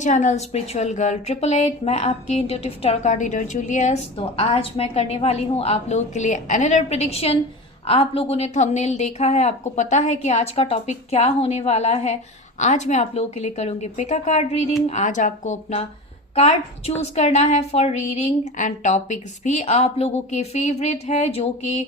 Channel spiritual girl 888। मैं आपकी intuitive tarot card reader Julius. तो आज मैं करने वाली हूँ आप लोगों के लिए अनदर प्रेडिक्शन। आप लोगों ने थंबनेल देखा है, आपको पता है कि आज का टॉपिक क्या होने वाला है। आज मैं आप लोगों के लिए करूँगी पिक अ कार्ड रीडिंग। आज आपको अपना कार्ड चूज करना है फॉर रीडिंग एंड टॉपिक्स भी आप लोगों के फेवरेट है, जो कि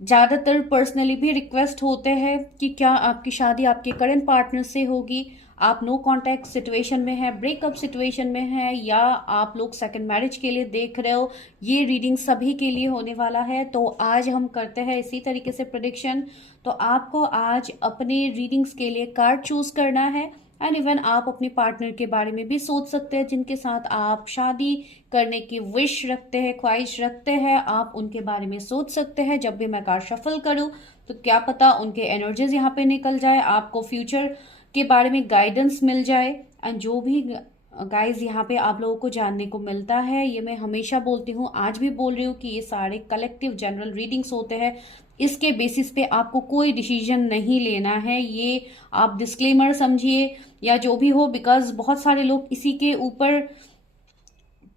ज़्यादातर पर्सनली भी रिक्वेस्ट होते हैं कि क्या आपकी शादी आपके करंट पार्टनर से होगी, आप नो कांटेक्ट सिचुएशन में है, ब्रेकअप सिचुएशन में है, या आप लोग सेकंड मैरिज के लिए देख रहे हो। ये रीडिंग सभी के लिए होने वाला है। तो आज हम करते हैं इसी तरीके से प्रेडिक्शन। तो आपको आज अपने रीडिंग्स के लिए कार्ड चूज करना है एंड इवन आप अपने पार्टनर के बारे में भी सोच सकते हैं, जिनके साथ आप शादी करने की विश रखते हैं, ख्वाहिश रखते हैं। आप उनके बारे में सोच सकते हैं। जब भी मैं कार्ड शफल करूं तो क्या पता उनके एनर्जीज यहाँ पे निकल जाए, आपको फ्यूचर के बारे में गाइडेंस मिल जाए। एंड जो भी गाइज यहाँ पे आप लोगों को जानने को मिलता है, ये मैं हमेशा बोलती हूँ, आज भी बोल रही हूँ कि ये सारे कलेक्टिव जनरल रीडिंग्स होते हैं। इसके बेसिस पे आपको कोई डिसीजन नहीं लेना है, ये आप डिस्क्लेमर समझिए या जो भी हो, बिकॉज बहुत सारे लोग इसी के ऊपर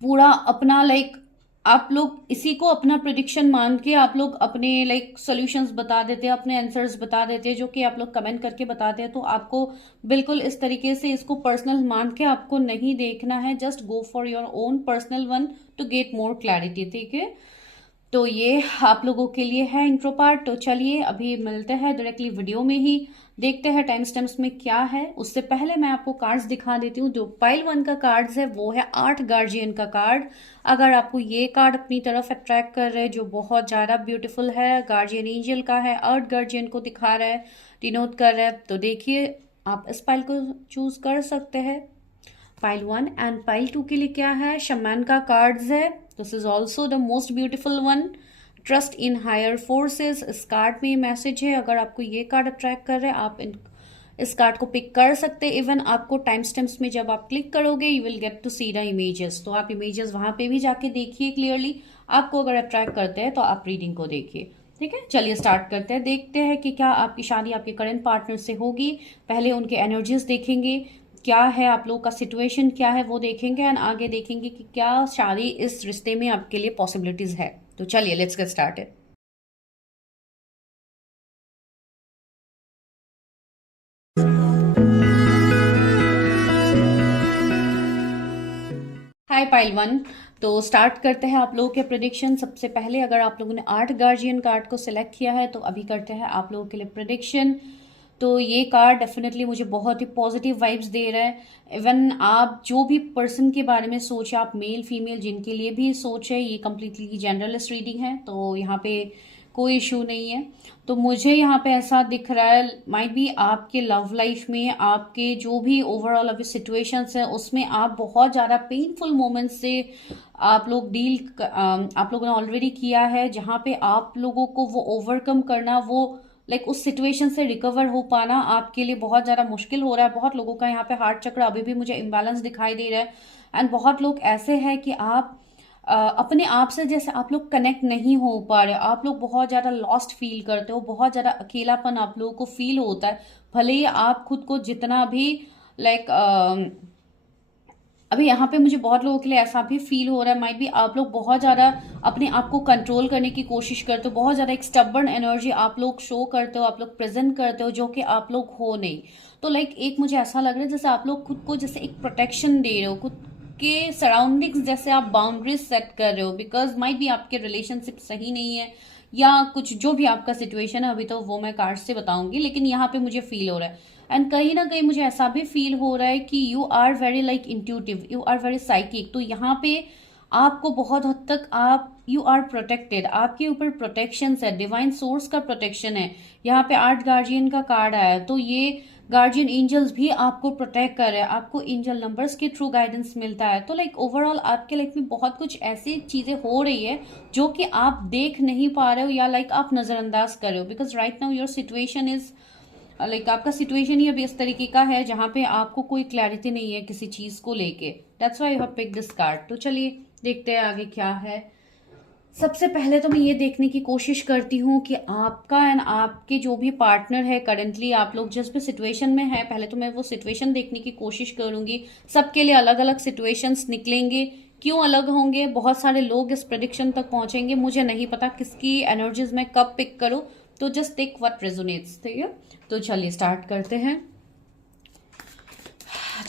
पूरा अपना आप लोग इसी को अपना प्रिडिक्शन मान के आप लोग अपने सॉल्यूशंस बता देते हैं, अपने आंसर्स बता देते हैं, जो कि आप लोग कमेंट करके बताते हैं। तो आपको बिल्कुल इस तरीके से इसको पर्सनल मान के आपको नहीं देखना है। Just go for your own personal one to get more clarity, ठीक है। तो ये आप लोगों के लिए है इंट्रो पार्ट। तो चलिए अभी मिलते हैं डायरेक्टली वीडियो में ही, देखते हैं टाइम स्टैम्प्स में क्या है। उससे पहले मैं आपको कार्ड्स दिखा देती हूँ। जो पाइल 1 का कार्ड्स है वो है 8 गार्जियन का कार्ड। अगर आपको ये कार्ड अपनी तरफ अट्रैक्ट कर रहे हैं, जो बहुत ज़्यादा ब्यूटीफुल है, गार्जियन एंजल का है, 8 गार्जियन को दिखा रहा है, डिनोट कर रहा है, तो देखिए आप इस पाइल को चूज कर सकते हैं। पाइल 1 एंड पाइल 2 के लिए क्या है, शमैन का कार्ड्स है। This is also the most beautiful one, trust in higher forces. इस कार्ड में मैसेज है, अगर आपको ये कार्ड अट्रैक्ट कर रहे हैं आप इस कार्ड को पिक कर सकते हैं। इवन आपको टाइम स्टैम्प्स में जब आप क्लिक करोगे you will get to see the images, तो आप इमेजेस वहां पे भी जाके देखिए क्लियरली। आपको अगर अट्रैक्ट करते हैं तो आप रीडिंग को देखिए, ठीक है। चलिए स्टार्ट करते हैं, देखते हैं कि क्या आपकी शादी आपके करंट पार्टनर से होगी। पहले उनके एनर्जीज देखेंगे, क्या है आप लोगों का सिचुएशन क्या है वो देखेंगे, एंड आगे देखेंगे कि क्या शादी इस रिश्ते में आपके लिए पॉसिबिलिटीज है। तो चलिए let's get started. Hi pile 1। तो स्टार्ट करते हैं आप लोगों के प्रेडिक्शन। सबसे पहले अगर आप लोगों ने 8 गार्जियन कार्ड को सिलेक्ट किया है तो अभी करते हैं आप लोगों के लिए प्रेडिक्शन। तो ये कार्ड डेफिनेटली मुझे बहुत ही पॉजिटिव वाइब्स दे रहा है। इवन आप जो भी पर्सन के बारे में सोचे, आप मेल फीमेल जिनके लिए भी सोचे, ये कम्प्लीटली जनरलिस्ट रीडिंग है, तो यहाँ पे कोई इशू नहीं है। तो मुझे यहाँ पे ऐसा दिख रहा है, माइट बी आपके लव लाइफ में, आपके जो भी ओवरऑल अभी सिचुएशंस है उसमें आप बहुत ज़्यादा पेनफुल मोमेंट्स से आप लोगों ने ऑलरेडी किया है, जहाँ पे आप लोगों को वो ओवरकम करना, वो उस सिचुएशन से रिकवर हो पाना आपके लिए बहुत ज़्यादा मुश्किल हो रहा है। बहुत लोगों का यहाँ पे हार्ट चक्र अभी भी मुझे इम्बैलेंस दिखाई दे रहा है। एंड बहुत लोग ऐसे हैं कि आप अपने आप से जैसे आप लोग कनेक्ट नहीं हो पा रहे, आप लोग बहुत ज़्यादा लॉस्ट फील करते हो, बहुत ज़्यादा अकेलापन आप लोगों को फील होता है। भले ही आप खुद को जितना भी लाइक अभी यहाँ पे मुझे बहुत लोगों के लिए ऐसा भी फील हो रहा है, माइट भी आप लोग बहुत ज़्यादा अपने आप को कंट्रोल करने की कोशिश करते हो, बहुत ज़्यादा एक स्टबर्न एनर्जी आप लोग शो करते हो, आप लोग प्रेजेंट करते हो, जो कि आप लोग हो नहीं। तो एक मुझे ऐसा लग रहा है जैसे आप लोग खुद को जैसे एक प्रोटेक्शन दे रहे हो, खुद के सराउंडिंग्स जैसे आप बाउंड्रीज सेट कर रहे हो, बिकॉज माइट भी आपके रिलेशनशिप सही नहीं है या कुछ जो भी आपका सिचुएशन है, अभी तो वो मैं कार्ड से बताऊंगी, लेकिन यहाँ पे मुझे फील हो रहा है। एंड कहीं ना कहीं मुझे ऐसा भी फील हो रहा है कि you are very intuitive, you are very psychic. तो यहाँ पे आपको बहुत हद तक यू आर प्रोटेक्टेड, आपके ऊपर प्रोटेक्शन है, डिवाइन सोर्स का प्रोटेक्शन है। यहाँ पे 8 गार्जियन का कार्ड आया, तो ये गार्जियन एंजल्स भी आपको प्रोटेक्ट कर रहे हैं, आपको एंजल नंबर्स के थ्रू गाइडेंस मिलता है। तो ओवरऑल आपके लाइफ में बहुत कुछ ऐसी चीजें हो रही है जो कि आप देख नहीं पा रहे हो, या आप नजरअंदाज कर रहे हो, because right now your situation is आपका सिचुएशन ही अभी इस तरीके का है जहां पे आपको कोई क्लैरिटी नहीं है किसी चीज को लेके। That's why you have pick this card. तो चलिए देखते हैं आगे क्या है। सबसे पहले तो मैं ये देखने की कोशिश करती हूँ कि आपका एंड आपके जो भी पार्टनर है करंटली आप लोग जिस भी सिचुएशन में है, पहले तो मैं वो सिचुएशन देखने की कोशिश करूंगी। सबके लिए अलग अलग सिचुएशंस निकलेंगे, क्यों अलग होंगे, बहुत सारे लोग इस प्रेडिक्शन तक पहुंचेंगे, मुझे नहीं पता किसकी एनर्जीज मैं कब पिक करूँ, तो जस्ट टेक व्हाट रेजोनेट्स। ठीक है, तो चलिए स्टार्ट करते हैं।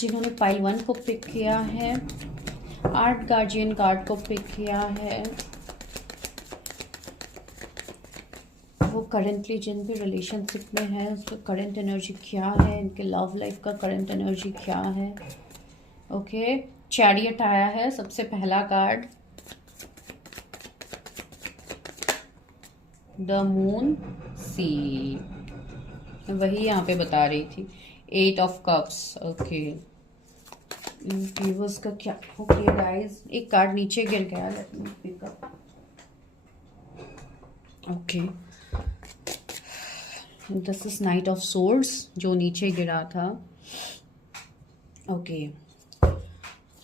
जिन्होंने पाइल 1 को पिक किया है, आर्ट गार्जियन कार्ड को पिक किया है, वो करेंटली जिन भी रिलेशनशिप में है उसका करंट एनर्जी क्या है, इनके लव लाइफ का करंट एनर्जी क्या है। ओके, चैरियट आया है सबसे पहला कार्ड, द मून सी, वही यहाँ पे बता रही थी, 8 ऑफ कप्स। ओके, व्यूअर्स का क्या। ओके गाइस, एक कार्ड नीचे गिर गया, let me pick up. Okay, this is knight of swords जो नीचे गिरा था। ओके,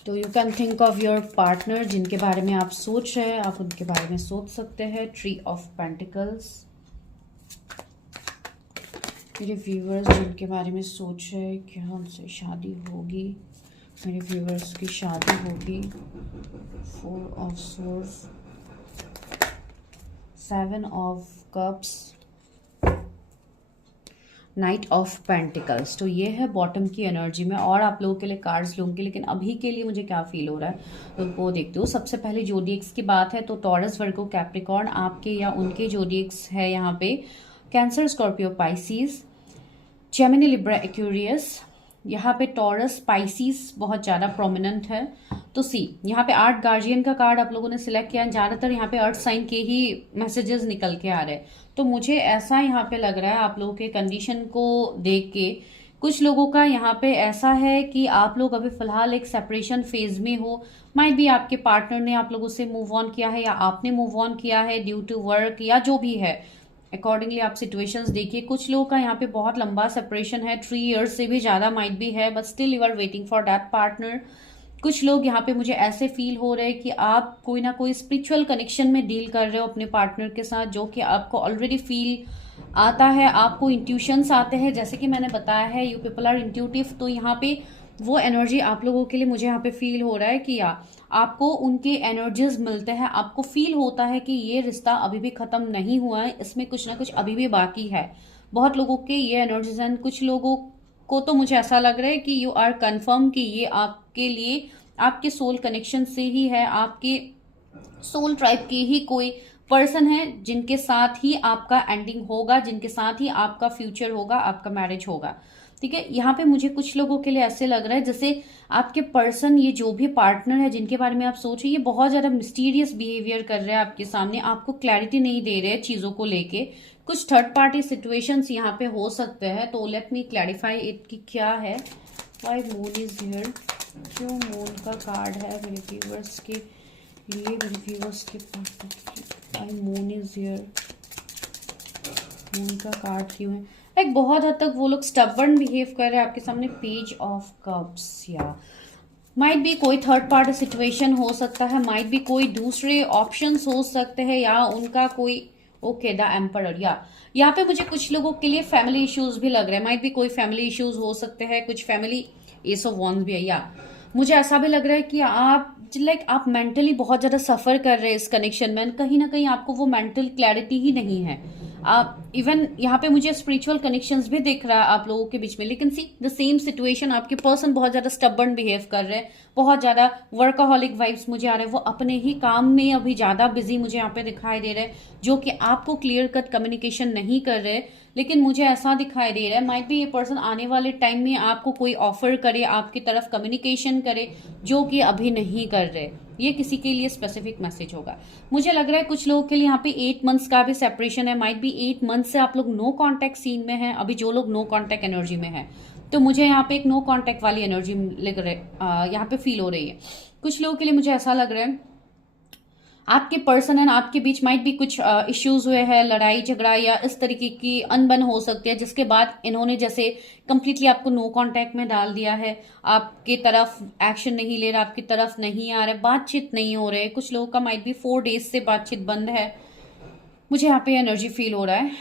तो you can think of your partner, जिनके बारे में आप सोच रहे हैं आप उनके बारे में सोच सकते हैं। ट्री ऑफ पेंटिकल्स, मेरे व्यूअर्स जिनके बारे में सोच रहे हैं क्या उनसे शादी होगी, मेरे व्यूअर्स की शादी होगी। 4 of swords, 7 of cups, night of pentacles. तो ये है बॉटम की एनर्जी में, और आप लोगों के लिए कार्ड्स लूंगी, लेकिन अभी के लिए मुझे क्या फील हो रहा है तो वो देखते हो। सबसे पहले जोडिएक्स की बात है तो टॉरस, वर्गो, कैप्रिकॉर्न आपके या उनके जोडिएक्स है यहाँ पे। Cancer, Scorpio, Pisces, Gemini, Libra, Aquarius. यहाँ पे टॉरस, पाइसिस बहुत ज़्यादा प्रोमिनेंट है। तो सी, यहाँ पे आर्ट गार्जियन का कार्ड आप लोगों ने सिलेक्ट किया, ज़्यादातर यहाँ पे अर्थ साइन के ही मैसेजेस निकल के आ रहे हैं। तो मुझे ऐसा यहाँ पे लग रहा है आप लोगों के कंडीशन को देख के, कुछ लोगों का यहाँ पे ऐसा है कि आप लोग अभी फिलहाल एक सेपरेशन फेज में हो। माइट भी आपके पार्टनर ने आप लोगों से मूव ऑन किया है या आपने मूव ऑन किया है ड्यू टू वर्क या जो भी है, अकॉर्डिंगली आप सिचुएशंस देखिए। कुछ लोगों का यहाँ पे बहुत लंबा सेपरेशन है, 3 इयर्स से भी ज्यादा माइट भी है, but still you are waiting for that partner. कुछ लोग यहाँ पे मुझे ऐसे फील हो रहे हैं कि आप कोई ना कोई स्पिरिचुअल कनेक्शन में डील कर रहे हो अपने पार्टनर के साथ, जो कि आपको ऑलरेडी फील आता है, आपको इंट्यूशंस आते हैं। जैसे कि मैंने बताया है यू पीपल आर इंट्यूटिव, तो यहाँ पे वो एनर्जी आप लोगों के लिए मुझे यहाँ पे फील हो रहा है कि आपको उनके एनर्जीज मिलते हैं, आपको फील होता है कि ये रिश्ता अभी भी खत्म नहीं हुआ है, इसमें कुछ ना कुछ अभी भी बाकी है। बहुत लोगों के ये एनर्जीज हैं, कुछ लोगों को तो मुझे ऐसा लग रहा है कि यू आर कन्फर्म कि ये आपके लिए आपके सोल कनेक्शन से ही है, आपके सोल ट्राइब के ही कोई पर्सन है जिनके साथ ही आपका एंडिंग होगा, जिनके साथ ही आपका फ्यूचर होगा, आपका मैरिज होगा। ठीक है, यहाँ पे मुझे कुछ लोगों के लिए ऐसे लग रहा है जैसे आपके पर्सन, ये जो भी पार्टनर है जिनके बारे में आप सोच रहे हैं, ये बहुत ज्यादा मिस्टीरियस बिहेवियर कर रहे हैं आपके सामने, आपको क्लैरिटी नहीं दे रहे हैं चीजों को लेके। कुछ थर्ड पार्टी सिचुएशंस यहाँ पे हो सकते हैं, तो लेट मी क्लैरिफाई इट कि क्या है। व्हाई मून इज हियर, क्यों मून का कार्ड है मेरे व्यूअर्स के लिए, मेरे व्यूअर्स के partner. Why moon is here, moon का कार्ड क्यों है। एक बहुत हद तक वो लोग स्टबर्न बिहेव कर रहे हैं आपके सामने। पेज ऑफ कप्स, या माइट भी कोई थर्ड पार्टी सिचुएशन हो सकता है, माइट भी कोई दूसरे ऑप्शंस हो सकते हैं, या उनका कोई ओके द एम्परर, या यहाँ पे मुझे कुछ लोगों के लिए फैमिली इश्यूज भी लग रहे हैं। माइट भी कोई फैमिली इश्यूज हो सकते हैं, कुछ फैमिली एस ऑफ वॉन्स भी है, या मुझे ऐसा भी लग रहा है कि आप मेंटली बहुत ज्यादा सफर कर रहे हैं इस कनेक्शन में, कहीं ना कहीं आपको वो मेंटल क्लैरिटी ही नहीं है। आप इवन यहाँ पे मुझे स्पिरिचुअल कनेक्शंस भी दिख रहा है आप लोगों के बीच में, लेकिन सी द सेम सिचुएशन, आपके पर्सन बहुत ज्यादा स्टबर्न बिहेव कर रहे हैं, बहुत ज्यादा वर्कaholic वाइब्स मुझे आ रहे हैं, वो अपने ही काम में अभी ज्यादा बिजी मुझे यहाँ पे दिखाई दे रहे हैं, जो कि आपको क्लियर कट कम्युनिकेशन नहीं कर रहे। लेकिन मुझे ऐसा दिखाई दे रहा है माइट भी ये पर्सन आने वाले टाइम में आपको कोई ऑफर करे, आपकी तरफ कम्युनिकेशन करे, जो कि अभी नहीं कर रहे। ये किसी के लिए स्पेसिफिक मैसेज होगा। मुझे लग रहा है कुछ लोगों के लिए यहाँ पे 8 मंथ्स का भी सेपरेशन है, माइट भी 8 मंथ से आप लोग नो कॉन्टेक्ट सीन में हैं। अभी जो लोग नो कॉन्टेक्ट एनर्जी में है, तो मुझे यहाँ पे एक नो कॉन्टेक्ट वाली एनर्जी लग रही है, यहाँ पे फील हो रही है। कुछ लोगों के लिए मुझे ऐसा लग रहा है आपके पर्सन एंड आपके बीच माइट भी कुछ इश्यूज हुए हैं, लड़ाई झगड़ा या इस तरीके की अनबन हो सकती है, जिसके बाद इन्होंने जैसे कंप्लीटली आपको नो कांटेक्ट में डाल दिया है, आपके तरफ एक्शन नहीं ले रहा, आपकी तरफ नहीं आ रहा, बातचीत नहीं हो रही है। कुछ लोगों का माइट भी 4 डेज से बातचीत बंद है, मुझे यहाँ पे एनर्जी फील हो रहा है,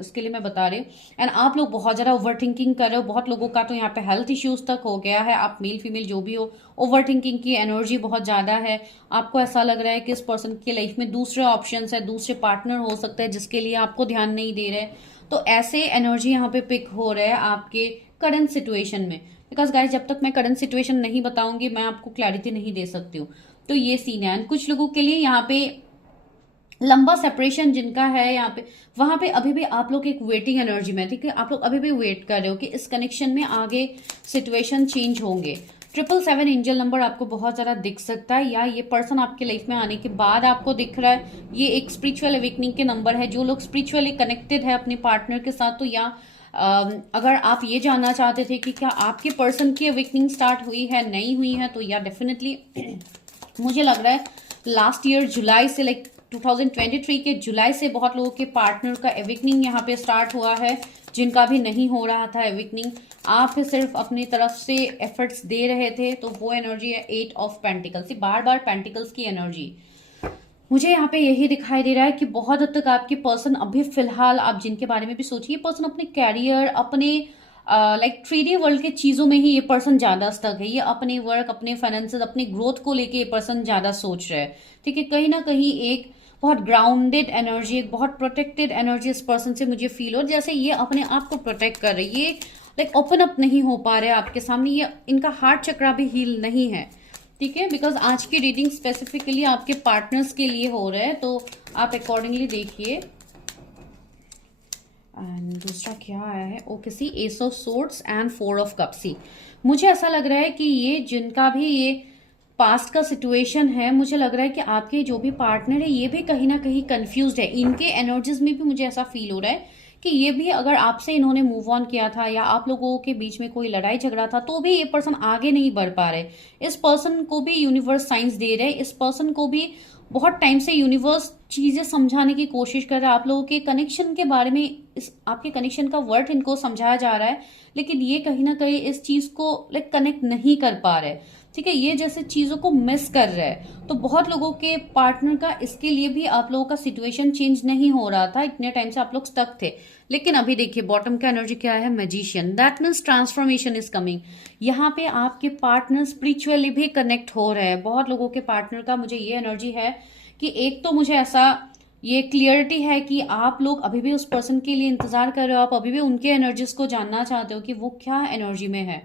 इसके लिए मैं बता रही हूँ। एंड आप लोग बहुत ज़्यादा ओवर थिंकिंग कर रहे हो, बहुत लोगों का तो यहाँ पे हेल्थ इश्यूज तक हो गया है। आप मेल फीमेल जो भी हो, ओवर थिंकिंग की एनर्जी बहुत ज़्यादा है। आपको ऐसा लग रहा है कि इस पर्सन की लाइफ में दूसरे ऑप्शंस है, दूसरे पार्टनर हो सकते हैं जिसके लिए आपको ध्यान नहीं दे रहे। तो ऐसे एनर्जी यहाँ पे पिक हो रहा है आपके करंट सिचुएशन में। बिकॉज गाइस, जब तक मैं करंट सिचुएशन नहीं बताऊंगी मैं आपको क्लैरिटी नहीं दे सकती हूँ। तो ये सीन है। कुछ लोगों के लिए यहाँ पे लंबा सेपरेशन जिनका है यहाँ पे, वहां पे अभी भी आप लोग एक वेटिंग एनर्जी में, ठीक है, आप लोग अभी भी वेट कर रहे हो कि इस कनेक्शन में आगे सिचुएशन चेंज होंगे। 777 एंजल नंबर आपको बहुत ज्यादा दिख सकता है, या ये पर्सन आपके लाइफ में आने के बाद आपको दिख रहा है। ये एक स्पिरिचुअल अवेकनिंग के नंबर है। जो लोग स्पिरिचुअली कनेक्टेड है अपने पार्टनर के साथ, तो या अगर आप ये जानना चाहते थे कि क्या आपके पर्सन की अवेकनिंग स्टार्ट हुई है नहीं हुई है, तो या डेफिनेटली मुझे लग रहा है लास्ट ईयर जुलाई से, लाइक 2023 के जुलाई से बहुत लोगों के पार्टनर का एविकनिंग यहाँ पे स्टार्ट हुआ है। जिनका भी नहीं हो रहा था एविकनिंग, आप सिर्फ अपनी तरफ से एफर्ट्स दे रहे थे, तो वो एनर्जी है 8 of pentacles. Bar bar pentacles की एनर्जी मुझे यहाँ पे यही दिखाई दे रहा है कि बहुत हद तक आपके पर्सन अभी फिलहाल, आप जिनके बारे में भी सोचिए, पर्सन अपने कैरियर, अपने लाइक 3D वर्ल्ड के चीजों में ही ये पर्सन ज्यादा स्टक है। ये अपने वर्क, अपने फाइनेंसेस, अपने ग्रोथ को लेके ये पर्सन ज्यादा सोच रहा है, ठीक है। कहीं ना कहीं एक बहुत ग्राउंडेड एनर्जी, एक बहुत प्रोटेक्टेड एनर्जी इस पर्सन से मुझे फील हो, जैसे ये अपने आप को प्रोटेक्ट कर रही है। ये लाइक ओपन अप नहीं हो पा रहे आपके सामने, ये इनका हार्ट चक्रा भी हील नहीं है, ठीक है। बिकॉज आज की रीडिंग स्पेसिफिकली आपके पार्टनर्स के लिए हो रहा है, तो आप अकॉर्डिंगली देखिए। एंड दूसरा क्या आया है, okay see, ace of swords and 4 of cups. मुझे ऐसा लग रहा है कि ये जिनका भी ये पास्ट का सिचुएशन है, मुझे लग रहा है कि आपके जो भी पार्टनर है ये भी कहीं ना कहीं कंफ्यूज्ड है। इनके एनर्जीज में भी मुझे ऐसा फील हो रहा है कि ये भी, अगर आपसे इन्होंने मूव ऑन किया था या आप लोगों के बीच में कोई लड़ाई झगड़ा था, तो भी ये पर्सन आगे नहीं बढ़ पा रहे। इस पर्सन को भी यूनिवर्स साइंस दे रहे, इस पर्सन को भी बहुत टाइम से यूनिवर्स चीजें समझाने की कोशिश कर रहा है। आप लोगों के कनेक्शन के बारे में, इस आपके कनेक्शन का वर्थ इनको समझाया जा रहा है, लेकिन ये कहीं ना कहीं इस चीज को लाइक कनेक्ट नहीं कर पा रहे, ठीक है। ये जैसे चीजों को मिस कर रहे हैं। तो बहुत लोगों के पार्टनर का इसके लिए भी आप लोगों का सिचुएशन चेंज नहीं हो रहा था, इतने टाइम से आप लोग स्टक थे। लेकिन अभी देखिए बॉटम का एनर्जी क्या है, magician. That means transformation is coming. यहाँ पे आपके पार्टनर स्पिरिचुअली भी कनेक्ट हो रहे हैं। बहुत लोगों के पार्टनर का मुझे ये एनर्जी है कि एक तो मुझे ऐसा ये क्लियरिटी है कि आप लोग अभी भी उस पर्सन के लिए इंतजार कर रहे हो, आप अभी भी उनके एनर्जीज को जानना चाहते हो कि वो क्या एनर्जी में है।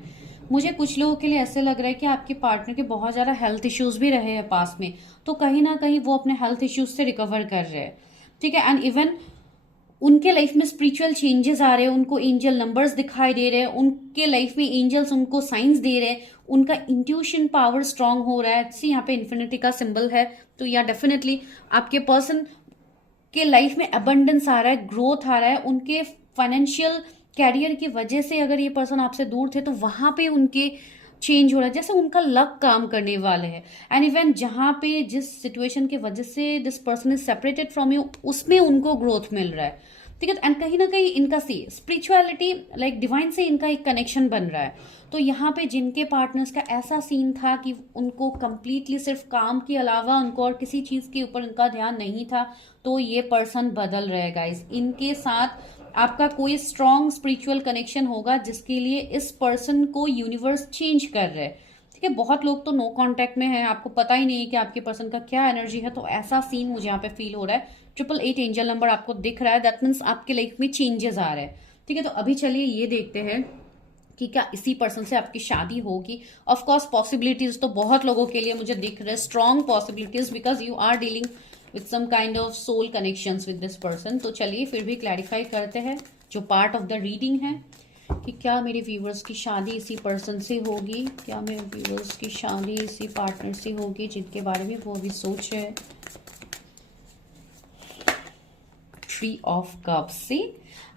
मुझे कुछ लोगों के लिए ऐसे लग रहा है कि आपके पार्टनर के बहुत ज्यादा हेल्थ इश्यूज भी रहे हैं पास में, तो कहीं ना कहीं वो अपने हेल्थ इश्यूज से रिकवर कर रहे हैं, ठीक है। एंड इवन उनके लाइफ में स्पिरिचुअल चेंजेस आ रहे हैं, उनको एंजल नंबर्स दिखाई दे रहे हैं, उनके लाइफ में एंजल्स उनको साइंस दे रहे हैं, उनका इंट्यूशन पावर स्ट्रांग हो रहा है। सी यहाँ पे इन्फिनिटी का सिंबल है, तो या डेफिनेटली आपके पर्सन के लाइफ में अबंडेंस आ रहा है, ग्रोथ आ रहा है। उनके फाइनेंशियल कैरियर की वजह से अगर ये पर्सन आपसे दूर थे, तो वहां पे उनके चेंज हो रहा है, जैसे उनका लक काम करने वाले हैं। एंड इवन जहां पे जिस सिचुएशन की वजह से this person is separated from you, उसमें उनको ग्रोथ मिल रहा है, ठीक है। एंड कहीं ना कहीं इनका सी स्पिरिचुअलिटी लाइक डिवाइन से इनका एक कनेक्शन बन रहा है। तो यहाँ पे जिनके पार्टनर्स का ऐसा सीन था कि उनको कंप्लीटली सिर्फ काम के अलावा उनको और किसी चीज के ऊपर उनका ध्यान नहीं था, तो ये पर्सन बदल रहेगा। इनके साथ आपका कोई स्ट्रॉन्ग स्पिरिचुअल कनेक्शन होगा जिसके लिए इस पर्सन को यूनिवर्स चेंज कर रहे हैं, ठीक है। बहुत लोग तो नो कांटेक्ट में हैं, आपको पता ही नहीं है कि आपके पर्सन का क्या एनर्जी है, तो ऐसा सीन मुझे यहाँ पे फील हो रहा है। 888 एंजल नंबर आपको दिख रहा है, दैट मीन्स आपके लाइफ में चेंजेस आ रहे हैं, ठीक है। तो अभी चलिए ये देखते हैं कि क्या इसी पर्सन से आपकी शादी होगी। ऑफ कोर्स पॉसिबिलिटीज तो बहुत लोगों के लिए मुझे दिख रहे हैं, strong possibilities, because you are dealing with some kind of soul connections with this person। तो चलिए फिर भी क्लैरिफाई करते हैं जो पार्ट ऑफ द रीडिंग है कि क्या मेरे व्यूवर्स की शादी इसी पर्सन से होगी, क्या मेरे व्यूवर्स की शादी इसी पार्टनर से होगी जिनके बारे में वो अभी सोच रहे हैं। 3 ऑफ कप्स से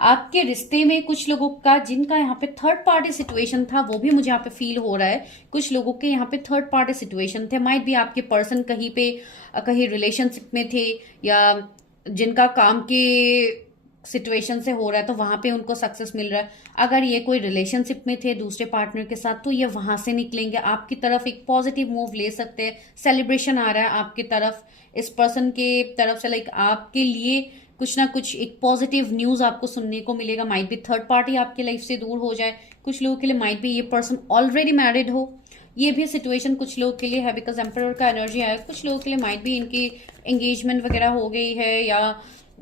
आपके रिश्ते में कुछ लोगों का जिनका यहाँ पे थर्ड पार्टी सिचुएशन था वो भी मुझे यहाँ पे फील हो रहा है। कुछ लोगों के यहाँ पे थर्ड पार्टी सिचुएशन थे, माइट भी आपके पर्सन कहीं पे कहीं रिलेशनशिप में थे या जिनका काम के सिचुएशन से हो रहा है तो वहां पे उनको सक्सेस मिल रहा है। अगर ये कोई रिलेशनशिप में थे दूसरे पार्टनर के साथ तो ये वहां से निकलेंगे, आपकी तरफ एक पॉजिटिव मूव ले सकते हैं। सेलिब्रेशन आ रहा है आपकी तरफ, इस पर्सन के तरफ से, लाइक आपके लिए कुछ ना कुछ एक पॉजिटिव न्यूज आपको सुनने को मिलेगा। माइट भी थर्ड पार्टी आपकी लाइफ से दूर हो जाए, कुछ लोगों के लिए माइट भी ये पर्सन ऑलरेडी मैरिड हो, ये भी सिचुएशन कुछ लोगों के लिए है बिकॉज एम्परर का एनर्जी आया। कुछ लोगों के लिए माइट भी इनकी एंगेजमेंट वगैरह हो गई है या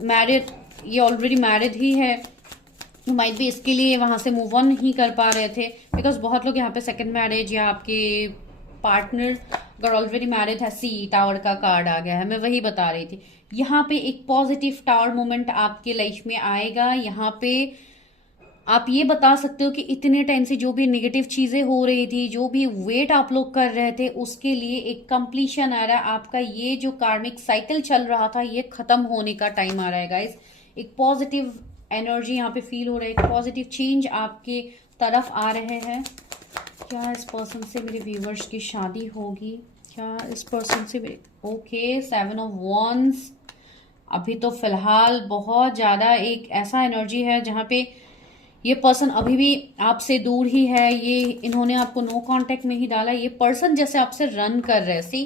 मैरिड, ये ऑलरेडी मैरिड ही है, माइट भी इसके लिए वहां से मूव ऑन नहीं कर पा रहे थे बिकॉज बहुत लोग यहाँ पे सेकंड मैरिज या आपके पार्टनर अगर ऑलरेडी मैरिड है। सी टावर का कार्ड आ गया है, मैं वही बता रही थी। यहाँ पे एक पॉजिटिव टावर मोमेंट आपके लाइफ में आएगा। यहाँ पे आप ये बता सकते हो कि इतने टाइम से जो भी नेगेटिव चीजें हो रही थी, जो भी वेट आप लोग कर रहे थे, उसके लिए एक कंप्लीशन आ रहा है। आपका ये जो कार्मिक साइकिल चल रहा था ये खत्म होने का टाइम आ रहा है गाइस। एक पॉजिटिव एनर्जी यहाँ पे फील हो रहा है, एक पॉजिटिव चेंज आपके तरफ आ रहे हैं। क्या इस पर्सन से मेरे व्यूवर्स की शादी होगी? क्या इस पर्सन से मेरे ओके 7 ऑफ वॉन्ड्स। अभी तो फिलहाल बहुत ज्यादा एक ऐसा एनर्जी है जहां पे ये पर्सन अभी भी आपसे दूर ही है। ये इन्होंने आपको नो कांटेक्ट में ही डाला। ये पर्सन जैसे आपसे रन कर रहे हैं। सी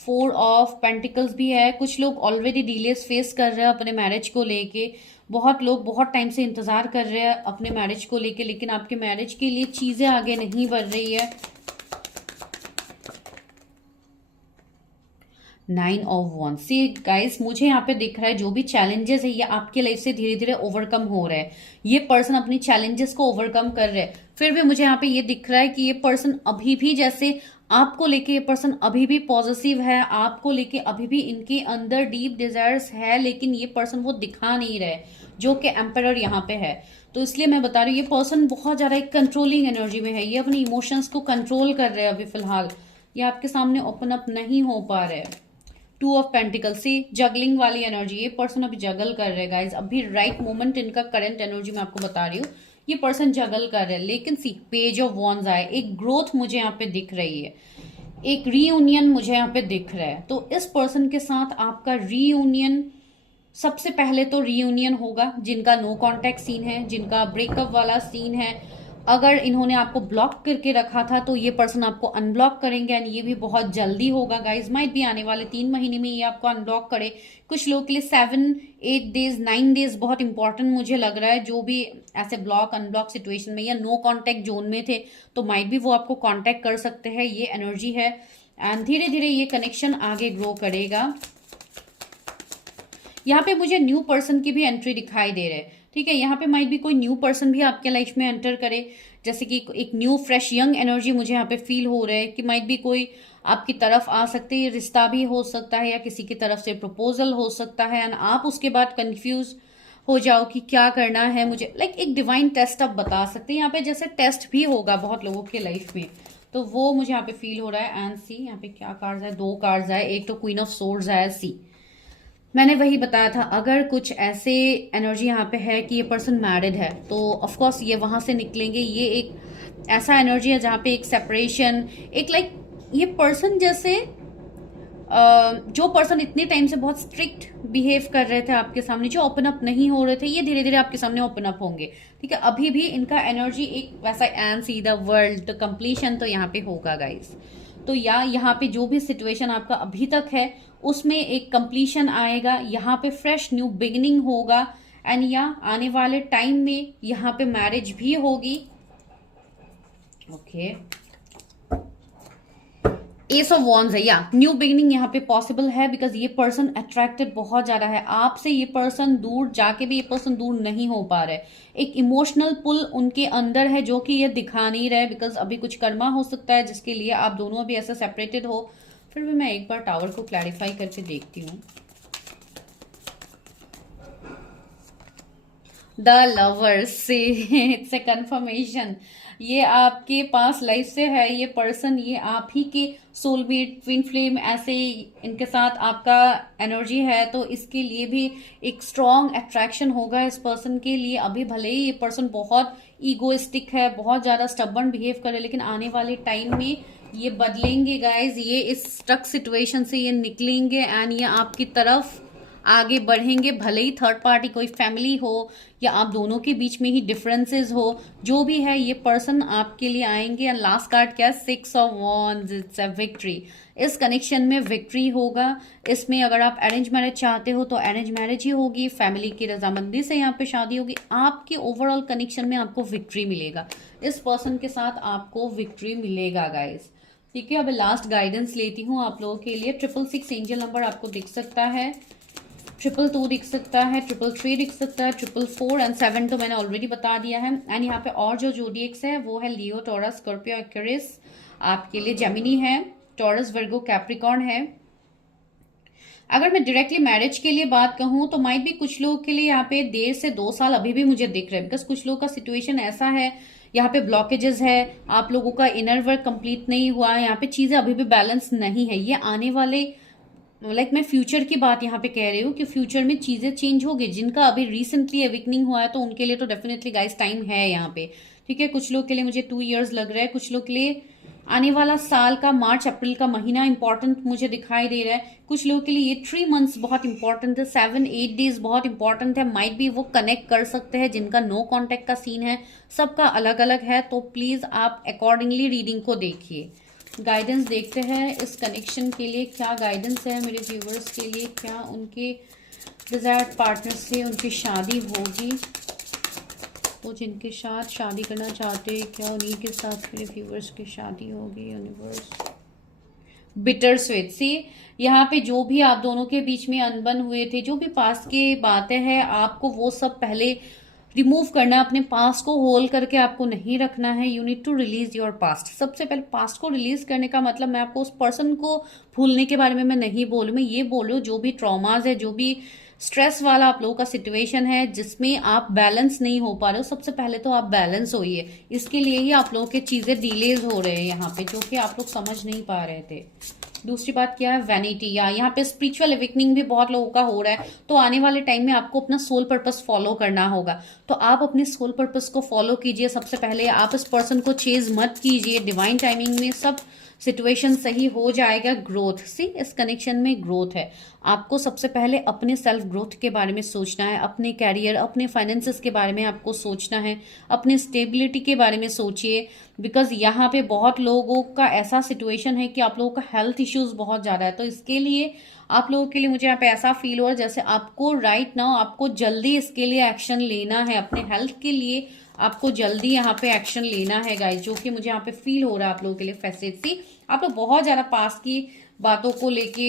4 ऑफ पेंटिकल्स भी है। कुछ लोग ऑलरेडी डिलेस फेस कर रहे हैं अपने मैरिज को लेके। बहुत लोग बहुत टाइम से इंतजार कर रहे हैं अपने मैरिज को लेके, लेकिन आपके मैरिज के लिए चीजें आगे नहीं बढ़ रही है। 9 ऑफ वॉन्ड्स। सी गाइस, मुझे यहाँ पे दिख रहा है जो भी चैलेंजेस है ये आपके लाइफ से धीरे धीरे ओवरकम हो रहे हैं। ये पर्सन अपनी चैलेंजेस को ओवरकम कर रहे हैं। फिर भी मुझे यहाँ पे ये दिख रहा है कि ये पर्सन अभी भी जैसे आपको लेके, ये पर्सन अभी भी पॉजिटिव है, आपको लेके अभी भी इनके अंदर डीप डिजायर्स है, लेकिन ये पर्सन वो दिखा नहीं रहे जो कि एम्परर यहाँ पे है। तो इसलिए मैं बता रही हूँ ये पर्सन बहुत ज्यादा एक कंट्रोलिंग एनर्जी में है। ये अपने इमोशंस को कंट्रोल कर रहे हैं अभी फिलहाल। ये आपके सामने ओपन अप नहीं हो पा रहे हैं। 2 ऑफ पेंटिकल से जगलिंग वाली एनर्जी, ये पर्सन अभी जगल कर रहे हैं गाइज। अभी राइट मोमेंट इनका करंट एनर्जी मैं आपको बता रही हूँ, ये पर्सन जगल कर रहे हैं। लेकिन सी पेज ऑफ वॉन्ड्स आए, एक ग्रोथ मुझे यहाँ पे दिख रही है, एक रीयूनियन मुझे यहाँ पे दिख रहा है। तो इस पर्सन के साथ आपका रीयूनियन, सबसे पहले तो रीयूनियन होगा जिनका नो कांटेक्ट सीन है, जिनका ब्रेकअप वाला सीन है। अगर इन्होंने आपको ब्लॉक करके रखा था तो ये पर्सन आपको अनब्लॉक करेंगे एंड ये भी बहुत जल्दी होगा गाइज। माइट भी आने वाले 3 महीने में ये आपको अनब्लॉक करे। कुछ लोगों के लिए 7, 8 डेज, 9 डेज बहुत इंपॉर्टेंट मुझे लग रहा है। जो भी ऐसे ब्लॉक अनब्लॉक सिचुएशन में या नो कॉन्टेक्ट जोन में थे तो माइट भी वो आपको कॉन्टेक्ट कर सकते हैं। ये एनर्जी है एंड धीरे धीरे ये कनेक्शन आगे ग्रो करेगा। यहाँ पे मुझे न्यू पर्सन की भी एंट्री दिखाई दे रहे हैं। ठीक है, यहाँ पे माइट भी कोई न्यू पर्सन भी आपके लाइफ में एंटर करे, जैसे कि एक न्यू फ्रेश यंग एनर्जी मुझे यहाँ पे फील हो रहा है कि माइट भी कोई आपकी तरफ आ सकते हैं। रिश्ता भी हो सकता है या किसी की तरफ से प्रपोजल हो सकता है एंड आप उसके बाद कंफ्यूज हो जाओ कि क्या करना है मुझे। लाइक एक डिवाइन टेस्ट आप बता सकते हैं यहाँ पे, जैसे टेस्ट भी होगा बहुत लोगों के लाइफ में, तो वो मुझे यहाँ पे फील हो रहा है। एंड सी यहाँ पे क्या कार्ड्स आए, 2 कार्ड्स आए, एक तो क्वीन ऑफ सोर्ड्स आया। सी मैंने वही बताया था, अगर कुछ ऐसे एनर्जी यहाँ पे है कि ये पर्सन मैरिड है तो ऑफ कोर्स ये वहां से निकलेंगे। ये एक ऐसा एनर्जी है जहाँ पे एक सेपरेशन, एक लाइक ये पर्सन जैसे जो पर्सन इतने टाइम से बहुत स्ट्रिक्ट बिहेव कर रहे थे आपके सामने, जो ओपन अप नहीं हो रहे थे, ये धीरे धीरे आपके सामने ओपन अप होंगे। ठीक है, अभी भी इनका एनर्जी एक वैसा and see the world completion तो यहाँ पे होगा गाइस। तो या यहाँ पे जो भी सिचुएशन आपका अभी तक है उसमें एक कंप्लीशन आएगा, यहाँ पे फ्रेश न्यू बिगिनिंग होगा एंड या आने वाले टाइम में यहाँ पे मैरिज भी होगी। ओके, एस ऑफ वॉन्ड्स है, या न्यू बिगिनिंग यहाँ पे पॉसिबल है बिकॉज ये पर्सन अट्रैक्टेड बहुत ज्यादा है आपसे। ये पर्सन दूर जाके भी ये पर्सन दूर नहीं हो पा रहे, एक इमोशनल पुल उनके अंदर है जो कि ये दिखा नहीं रहे बिकॉज अभी कुछ कर्मा हो सकता है जिसके लिए आप दोनों अभी ऐसे सेपरेटेड हो। फिर भी मैं एक बार टावर को क्लैरिफाई करके देखती हूँ। द लवर्स से इट्स ए कंफर्मेशन। ये आपके पास लाइफ से है, ये पर्सन ये आप ही के सोलमेट ट्विन फ्लेम ऐसे इनके साथ आपका एनर्जी है, तो इसके लिए भी एक स्ट्रॉन्ग अट्रैक्शन होगा इस पर्सन के लिए। अभी भले ही ये पर्सन बहुत ईगोइस्टिक है, बहुत ज्यादा स्टबर्न बिहेव करे, लेकिन आने वाले टाइम में ये बदलेंगे गाइज, ये इस स्टक सिचुएशन से ये निकलेंगे एंड ये आपकी तरफ आगे बढ़ेंगे। भले ही थर्ड पार्टी कोई फैमिली हो या आप दोनों के बीच में ही डिफरेंसेस हो, जो भी है ये पर्सन आपके लिए आएंगे। एंड लास्ट कार्ड क्या है, 6 of wands, it's a victory. इस कनेक्शन में विक्ट्री होगा। इसमें अगर आप अरेंज मैरिज चाहते हो तो अरेंज मैरिज ही होगी, फैमिली की रजामंदी से यहाँ पे शादी होगी। आपके ओवरऑल कनेक्शन में आपको विक्ट्री मिलेगा, इस पर्सन के साथ आपको विक्ट्री मिलेगा गाइज। ठीक है, अब लास्ट गाइडेंस लेती हूँ आप लोगों के लिए। 666 एंजल नंबर आपको दिख सकता है, 222 दिख सकता है, 333 दिख सकता है, 444 एंड 7 तो मैंने ऑलरेडी बता दिया है। एंड यहाँ पे और जो जोडिएक्स है वो है लियो, टॉरस, स्कॉर्पियो, एक्वेरियस। आपके लिए जेमिनी है, टॉरस, वर्गो, कैप्रिकॉर्न है। अगर मैं डायरेक्टली मैरिज के लिए बात कहूँ तो माइट भी कुछ लोगों के लिए यहाँ पे 1.5 से 2 साल अभी भी मुझे दिख रहे हैं, बिकॉज कुछ लोगों का सिचुएशन ऐसा है, यहाँ पे ब्लॉकेजेस है, आप लोगों का इनर वर्क कंप्लीट नहीं हुआ है, यहाँ पे चीजें अभी भी बैलेंस नहीं है। ये आने वाले मैं फ्यूचर की बात यहाँ पे कह रही हूँ कि फ्यूचर में चीजें चेंज होगी। जिनका अभी रिसेंटली अवेकनिंग हुआ है तो उनके लिए तो डेफिनेटली गाइस टाइम है यहाँ पे। ठीक है, कुछ लोग के लिए मुझे 2 इयर्स लग रहा है, कुछ लोग के लिए आने वाला साल का मार्च अप्रैल का महीना इंपॉर्टेंट मुझे दिखाई दे रहा है। कुछ लोगों के लिए ये 3 मंथ्स बहुत इंपॉर्टेंट है, 7-8 डेज बहुत इंपॉर्टेंट है। माइट भी वो कनेक्ट कर सकते हैं, जिनका नो कॉन्टेक्ट का सीन है, सबका अलग अलग है। तो प्लीज आप अकॉर्डिंगली रीडिंग को देखिए। गाइडेंस देखते हैं इस कनेक्शन के लिए, क्या गाइडेंस है मेरे व्यूवर्स के लिए, क्या उनके डिजायर्ड पार्टनर से उनकी शादी होगी, वो जिनके साथ शादी करना चाहते हैं क्या उन्हीं के साथ मेरे व्यूवर्स की शादी होगी। Universe, bitter sweet. सी यहाँ पे जो भी आप दोनों के बीच में अनबन हुए थे, जो भी पास्ट की बातें हैं, आपको वो सब पहले रिमूव करना है। अपने पास्ट को होल्ड करके आपको नहीं रखना है। You need to release your past. सबसे पहले पास्ट को रिलीज करने का मतलब, मैं आपको उस पर्सन को भूलने के बारे में मैं नहीं बोल रही, मैं ये बोल रही हूँ जो भी ट्रॉमाज है, जो भी स्ट्रेस वाला आप लोगों का सिचुएशन है जिसमें आप बैलेंस नहीं हो पा रहे हो, सबसे पहले तो आप बैलेंस होइए। इसके लिए ही आप लोगों के चीजें डिलेज हो रहे हैं यहाँ पे, जो कि आप लोग समझ नहीं पा रहे थे। दूसरी बात क्या है, वैनिटी, या यहाँ पे स्पिरिचुअल अवेकनिंग भी बहुत लोगों का हो रहा है। तो आने वाले टाइम में आपको अपना सोल पर्पस फॉलो करना होगा, तो आप अपने सोल पर्पस को फॉलो कीजिए। सबसे पहले आप इस पर्सन को चेज मत कीजिए, डिवाइन टाइमिंग में सब सिचुएशन सही हो जाएगा। ग्रोथ, सी इस कनेक्शन में ग्रोथ है। आपको सबसे पहले अपने सेल्फ ग्रोथ के बारे में सोचना है, अपने कैरियर, अपने फाइनेंसेस के बारे में आपको सोचना है, अपने स्टेबिलिटी के बारे में सोचिए। बिकॉज यहाँ पे बहुत लोगों का ऐसा सिचुएशन है कि आप लोगों का हेल्थ इश्यूज बहुत ज्यादा है, तो इसके लिए आप लोगों के लिए मुझे यहाँ पे ऐसा फील हो रहा है जैसे आपको राइट नाउ आपको जल्दी इसके लिए एक्शन लेना है, अपने हेल्थ के लिए आपको जल्दी यहाँ पे एक्शन लेना है गाइस, जो कि मुझे यहाँ पे फील हो रहा है आप लोगों के लिए। फैसिलिटी, आप लोग बहुत ज्यादा पास की बातों को लेके,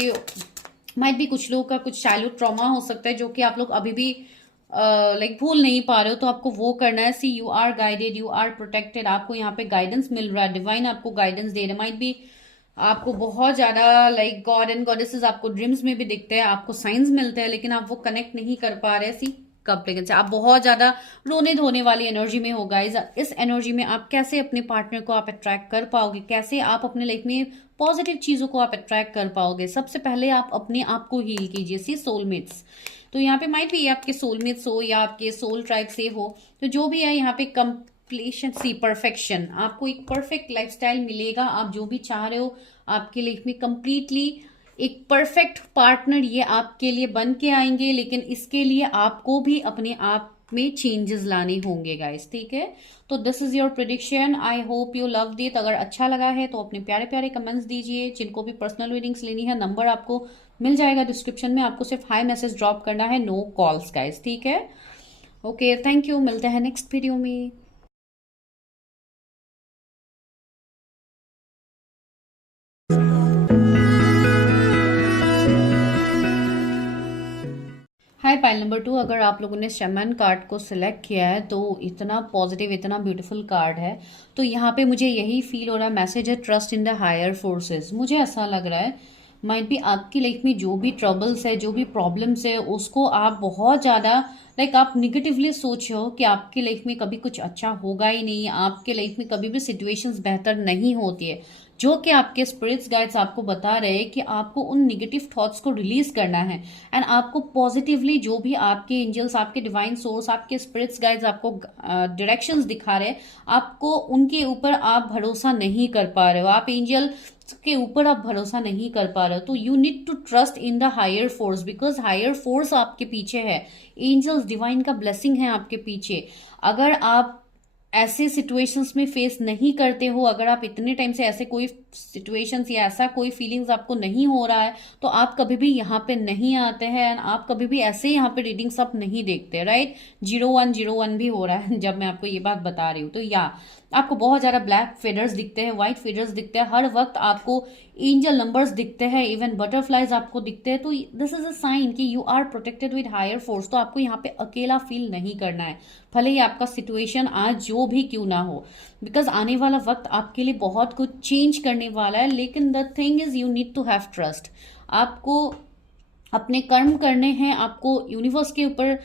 माइट भी कुछ लोगों का कुछ चाइल्डहुड ट्रॉमा हो सकता है जो कि आप लोग अभी भी भूल नहीं पा रहे हो, तो आपको वो करना है। See you are guided, you are protected. आपको यहाँ पे गाइडेंस मिल रहा है, डिवाइन आपको गाइडेंस दे रहे हैं। माइट भी आपको बहुत ज्यादा गॉड एंड गॉडेसेस आपको ड्रीम्स में भी दिखते हैं, आपको साइंस मिलते हैं, लेकिन आप वो कनेक्ट नहीं कर पा रहे। सी कब आप बहुत ज्यादा रोने धोने वाली एनर्जी में हो गाइस। इस एनर्जी में आप कैसे अपने पार्टनर को आप अट्रैक्ट कर पाओगे, कैसे आप अपने लाइफ में पॉजिटिव चीजों को आप अट्रैक्ट कर पाओगे। सबसे पहले आप अपने आप को हील कीजिए। सी सोलमेट्स, तो यहाँ पे माइट भी आपके सोलमेट्स हो या आपके सोल ट्राइब से हो, तो जो भी है यहाँ पे कंप्लीशन, सी परफेक्शन, आपको एक परफेक्ट लाइफस्टाइल मिलेगा। आप जो भी चाह रहे हो आपके लाइफ में कंप्लीटली एक परफेक्ट पार्टनर ये आपके लिए बन के आएंगे, लेकिन इसके लिए आपको भी अपने आप में चेंजेस लाने होंगे गाइस। ठीक है, तो this is your prediction. I hope you loved it. अगर अच्छा लगा है तो अपने प्यारे प्यारे कमेंट्स दीजिए। जिनको भी पर्सनल रीडिंग्स लेनी है, नंबर आपको मिल जाएगा डिस्क्रिप्शन में, आपको सिर्फ हाई मैसेज ड्रॉप करना है, नो कॉल्स गाइस। ठीक है, ओके, थैंक यू, मिलते हैं नेक्स्ट वीडियो में। हाय पाइल नंबर 2, अगर आप लोगों ने शैमन कार्ड को सिलेक्ट किया है तो इतना पॉजिटिव, इतना ब्यूटीफुल कार्ड है, तो यहाँ पे मुझे यही फील हो रहा है, मैसेज है trust in the higher forces. मुझे ऐसा लग रहा है माइट भी आपकी लाइफ में जो भी ट्रबल्स है, जो भी प्रॉब्लम्स है, उसको आप बहुत ज़्यादा आप निगेटिवली सोच रहे हो कि आपकी लाइफ में कभी कुछ अच्छा होगा ही नहीं, आपके लाइफ में कभी भी सिचुएशंस बेहतर नहीं होती है, जो कि आपके स्पिरिट्स गाइड्स आपको बता रहे हैं कि आपको उन निगेटिव थॉट्स को रिलीज करना है एंड आपको पॉजिटिवली जो भी आपके एंजल्स, आपके डिवाइन सोर्स, आपके स्पिरिट्स गाइड्स आपको डायरेक्शंस दिखा रहे हैं, आपको उनके ऊपर आप भरोसा नहीं कर पा रहे हो, आप एंजल के ऊपर आप भरोसा नहीं कर पा रहे हो, तो you need to trust in the higher force, because higher force आपके पीछे है, एंजल्स डिवाइन का ब्लेसिंग है आपके पीछे। अगर आप ऐसे सिचुएशंस में फेस नहीं करते हो, अगर आप इतने टाइम से ऐसे कोई सिचुएशंस या ऐसा कोई फीलिंग्स आपको नहीं हो रहा है, तो आप कभी भी यहाँ पे नहीं आते हैं एंड आप कभी भी ऐसे यहाँ पे रीडिंग्स आप नहीं देखते, राइट। 0101 भी हो रहा है जब मैं आपको ये बात बता रही हूँ। तो या आपको बहुत ज्यादा ब्लैक फेदर्स दिखते हैं, व्हाइट फेदर्स दिखते हैं, हर वक्त आपको एंजल नंबर्स दिखते हैं, इवन बटरफ्लाइज आपको दिखते हैं, तो दिस इज अ साइन कि you are protected with higher force. तो आपको यहाँ पे अकेला फील नहीं करना है, भले ही आपका सिचुएशन आज जो भी क्यों ना हो, बिकॉज आने वाला वक्त आपके लिए बहुत कुछ चेंज करने वाला है। लेकिन the thing is you need to have trust, आपको अपने कर्म करने हैं, आपको यूनिवर्स के ऊपर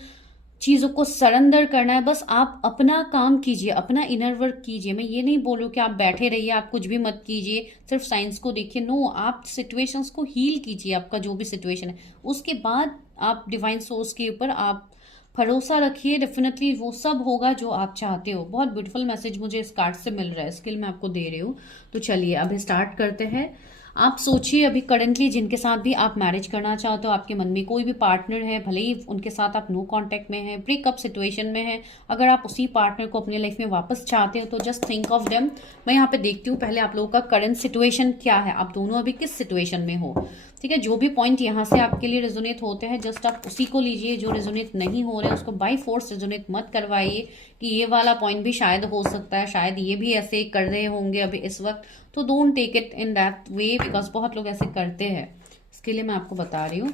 चीज़ों को सरेंडर करना है, बस आप अपना काम कीजिए, अपना इनर वर्क कीजिए। मैं ये नहीं बोलूँ कि आप बैठे रहिए, आप कुछ भी मत कीजिए, सिर्फ साइंस को देखिए, नो, आप सिचुएशंस को हील कीजिए, आपका जो भी सिचुएशन है, उसके बाद आप डिवाइन सोर्स के ऊपर आप भरोसा रखिए, डेफिनेटली वो सब होगा जो आप चाहते हो। बहुत ब्यूटीफुल मैसेज मुझे इस कार्ड से मिल रहा है, स्किल मैं आपको दे रही हूँ। तो चलिए अभी स्टार्ट करते हैं। आप सोचिए अभी करंटली जिनके साथ भी आप मैरिज करना चाहते हो, आपके मन में कोई भी पार्टनर है, भले ही उनके साथ आप नो कांटेक्ट में है, ब्रेकअप सिचुएशन में है, अगर आप उसी पार्टनर को अपने लाइफ में वापस चाहते हो तो जस्ट थिंक ऑफ देम। मैं यहाँ पे देखती हूँ पहले आप लोगों का करंट सिचुएशन क्या है, आप दोनों अभी किस सिचुएशन में हो, ठीक है। जो भी पॉइंट यहाँ से आपके लिए रेजोनेट होते हैं जस्ट आप उसी को लीजिए, जो रेजोनेट नहीं हो रहे हैं उसको बाय फोर्स रेजोनेट मत करवाइए कि ये वाला पॉइंट भी शायद हो सकता है, शायद ये भी ऐसे कर रहे होंगे अभी इस वक्त, तो don't take it in that way, because बहुत लोग ऐसे करते हैं। इसके लिए मैं आपको बता रही हूँ,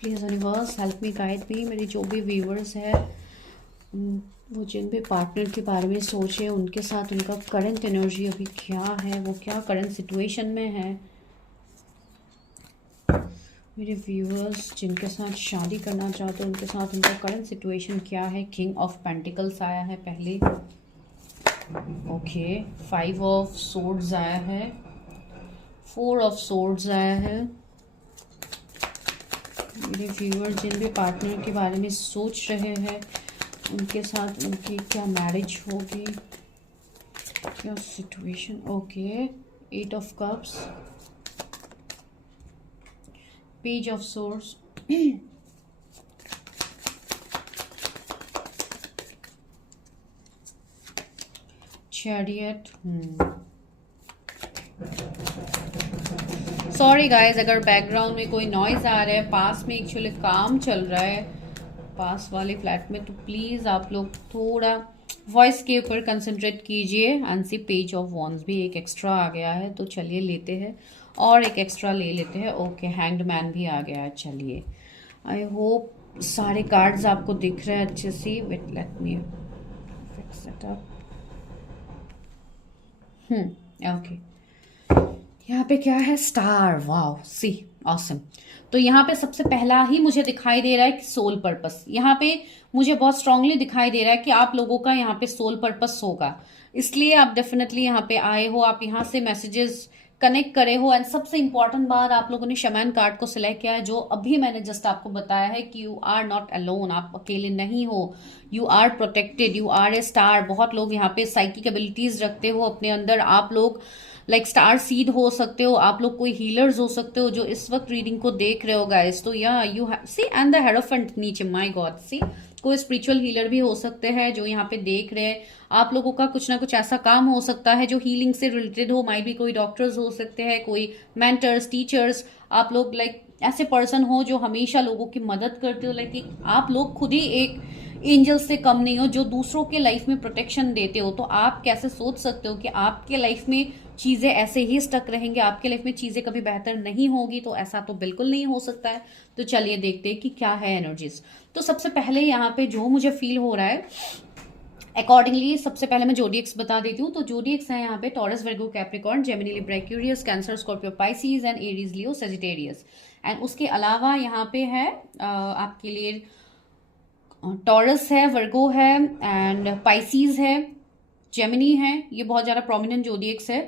please universe help me, guide मी। मेरी जो भी व्यूअर्स है वो जिन भी पार्टनर के बारे में सोचे, उनके साथ उनका करंट एनर्जी अभी क्या है, वो क्या करंट सिचुएशन में है। मेरे व्यूअर्स जिनके साथ शादी करना चाहते हैं उनके साथ उनका करंट सिचुएशन क्या है। किंग ऑफ पेंटिकल्स आया है पहले, ओके, 5 ऑफ सोर्ड्स आया है, 4 ऑफ सोर्ड्स आया है। मेरे व्यूअर्स जिन भी पार्टनर के बारे में सोच रहे हैं उनके साथ उनकी क्या मैरिज होगी, क्या situation, okay, 8 of cups, page of source, chariot. Sorry guys अगर बैकग्राउंड में कोई नॉइज आ रहा है, पास में एक्चुअली काम चल रहा है पास वाले फ्लैट में, तो प्लीज आप लोग थोड़ा वॉइस के ऊपर कंसंट्रेट कीजिए। And see page of wands भी एक एक्स्ट्रा आ गया है, तो चलिए लेते हैं और एक एक्स्ट्रा ले लेते हैं। ओके, हैंग्ड मैन भी आ गया है। चलिए आई होप सारे कार्ड्स आपको दिख रहे हैं अच्छे से। Wait let me fix it up. Okay, यहाँ पे क्या है, स्टार, वाओ, सी ऑसम। तो यहाँ पे सबसे पहला ही मुझे दिखाई दे रहा है कि सोल पर्पस, यहाँ पे मुझे बहुत स्ट्रांगली दिखाई दे रहा है कि आप लोगों का यहाँ पे सोल पर्पस होगा, इसलिए आप डेफिनेटली यहाँ पे आए हो, आप यहाँ से मैसेजेस कनेक्ट करे हो। एंड सबसे इंपॉर्टेंट बात, आप लोगों ने शमैन कार्ड को सिलेक्ट किया है, जो अभी मैंने जस्ट आपको बताया है कि यू आर नॉट अलोन, आप अकेले नहीं हो, you are protected, you are a star. बहुत लोग यहाँ पे साइकिक एबिलिटीज रखते हो अपने अंदर, आप लोग स्टार सीड हो सकते हो, आप लोग कोई हीलर्स हो सकते हो जो इस वक्त रीडिंग को देख रहे हो गाइस। तो या you see and the hierophant नीचे, माय गॉड, सी कोई स्पिरिचुअल हीलर भी हो सकते हैं जो यहाँ पे देख रहे हैं। आप लोगों का कुछ ना कुछ ऐसा काम हो सकता है जो हीलिंग से रिलेटेड हो, माइट भी कोई डॉक्टर्स हो सकते हैं, कोई मेंटर्स, टीचर्स, आप लोग ऐसे पर्सन हो जो हमेशा लोगों की मदद करते हो। आप लोग खुद ही एक एंजल से कम नहीं हो जो दूसरों के लाइफ में प्रोटेक्शन देते हो। तो आप कैसे सोच सकते हो कि आपके लाइफ में चीजें ऐसे ही स्टक रहेंगे, आपके लाइफ में चीजें कभी बेहतर नहीं होगी? तो ऐसा तो बिल्कुल नहीं हो सकता है। तो चलिए देखते हैं कि क्या है एनर्जीज। तो सबसे पहले यहाँ पे जो मुझे फील हो रहा है, अकॉर्डिंगली सबसे पहले मैं जोडिएक्स बता देती हूँ। तो जोडिएक्स है यहाँ पे taurus, Virgo, Capricorn, Gemini, Libra, Aquarius, cancer, Scorpio, Pisces and Aries, Leo, Sagittarius. And उसके अलावा यहाँ पे है आपके लिए टॉरस है, वर्गो है एंड पाइसीज है, जेमिनी है। ये बहुत ज़्यादा प्रोमिनेंट जोडिएक्स है।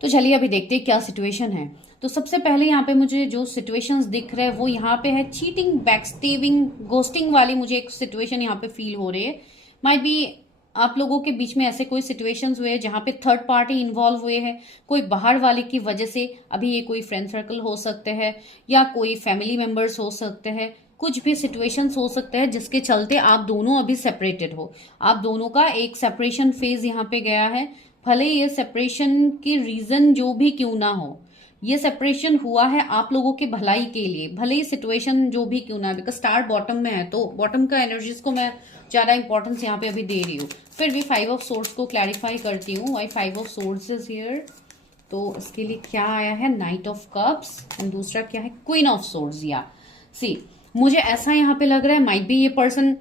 तो चलिए अभी देखते हैं क्या सिचुएशन है। तो सबसे पहले यहाँ पे मुझे जो सिचुएशंस दिख रहे हैं वो यहाँ पे है चीटिंग, बैकस्टेबिंग, घोस्टिंग वाली मुझे एक सिचुएशन यहाँ पे फील हो रही है। माइट बी आप लोगों के बीच में ऐसे कोई सिचुएशंस हुए जहाँ पे थर्ड पार्टी इन्वॉल्व हुए हैं, कोई बाहर वाले की वजह से। अभी ये कोई फ्रेंड सर्कल हो सकते हैं या कोई फैमिली मेंबर्स हो सकते हैं, कुछ भी सिचुएशंस हो सकते हैं जिसके चलते आप दोनों अभी सेपरेटेड हो। आप दोनों का एक सेपरेशन फेज यहाँ पे गया है। भले ये सेपरेशन के रीजन जो भी क्यों ना हो, ये सेपरेशन हुआ है आप लोगों के भलाई के लिए, भले ही सिचुएशन जो भी क्यों ना, बिकॉज स्टार बॉटम में है तो बॉटम का एनर्जीज को मैं ज्यादा इंपॉर्टेंस यहाँ पे अभी दे रही हूँ। फिर भी 5 ऑफ सोर्ड्स को क्लैरिफाई करती हूँ। Why 5 of swords is here. तो इसके लिए क्या आया है, नाइट ऑफ कप्स एंड दूसरा क्या है, क्वीन ऑफ सोर्ड्स। या सी मुझे ऐसा यहाँ पे लग रहा है माइट बी ये पर्सन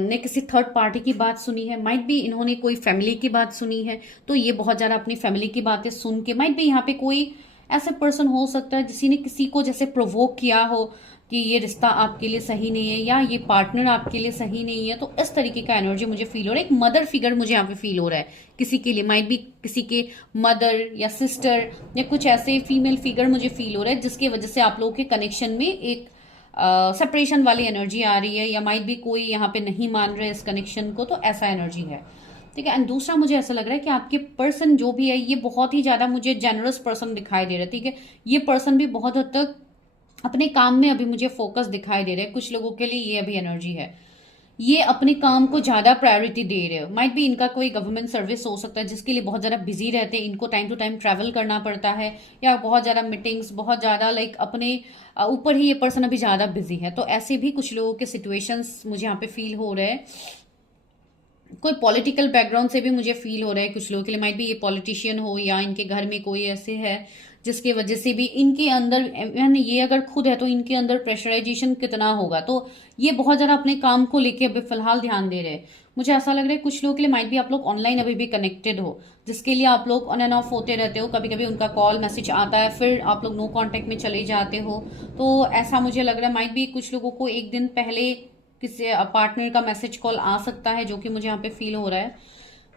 ने किसी थर्ड पार्टी की बात सुनी है, माइट बी इन्होंने कोई फैमिली की बात सुनी है। तो ये बहुत ज्यादा अपनी फैमिली की बातें सुन के, माइट बी यहाँ पे कोई ऐसा पर्सन हो सकता है जिसी ने किसी को जैसे प्रोवोक किया हो कि ये रिश्ता आपके लिए सही नहीं है या ये पार्टनर आपके लिए सही नहीं है। तो इस तरीके का एनर्जी मुझे फील हो रहा है। एक मदर फिगर मुझे यहाँ पे फील हो रहा है किसी के लिए, माइट बी किसी के मदर या सिस्टर या कुछ ऐसे फीमेल फिगर मुझे फील हो रहा है जिसकी वजह से आप लोगों के कनेक्शन में एक सेपरेशन वाली एनर्जी आ रही है, या माइट भी कोई यहाँ पे नहीं मान रहे इस कनेक्शन को। तो ऐसा एनर्जी है, ठीक है। एंड दूसरा मुझे ऐसा लग रहा है कि आपके पर्सन जो भी है ये बहुत ही ज्यादा मुझे जेनरस पर्सन दिखाई दे रहा है, ठीक है। ये पर्सन भी बहुत हद तक अपने काम में अभी मुझे फोकस दिखाई दे रहा है। कुछ लोगों के लिए ये अभी एनर्जी है, ये अपने काम को ज्यादा प्रायोरिटी दे रहे हो। माइट भी इनका कोई गवर्नमेंट सर्विस हो सकता है जिसके लिए बहुत ज्यादा बिजी रहते हैं, इनको टाइम टू टाइम ट्रैवल करना पड़ता है, या बहुत ज्यादा मीटिंग्स, बहुत ज्यादा लाइक अपने ऊपर ही ये पर्सन अभी ज्यादा बिजी है। तो ऐसे भी कुछ लोगों के सिचुएशंस मुझे यहाँ पे फील हो रहे हैं। कोई पॉलिटिकल बैकग्राउंड से भी मुझे फील हो रहा है कुछ लोगों के लिए, माइट भी ये पॉलिटिशियन हो या इनके घर में कोई ऐसे है जिसकी वजह से भी इनके अंदर, ये अगर खुद है तो इनके अंदर प्रेशराइजेशन कितना होगा। तो ये बहुत ज्यादा अपने काम को लेके अभी फिलहाल ध्यान दे रहे हैं। मुझे ऐसा लग रहा है कुछ लोगों के लिए माइट भी आप लोग ऑनलाइन अभी भी कनेक्टेड हो, जिसके लिए आप लोग ऑन एंड ऑफ होते रहते हो। कभी कभी उनका कॉल मैसेज आता है, फिर आप लोग नो कांटेक्ट में चले जाते हो। तो ऐसा मुझे लग रहा है माइट भी कुछ लोगों को एक दिन पहले किसी पार्टनर का मैसेज कॉल आ सकता है, जो कि मुझे यहाँ पे फील हो रहा है।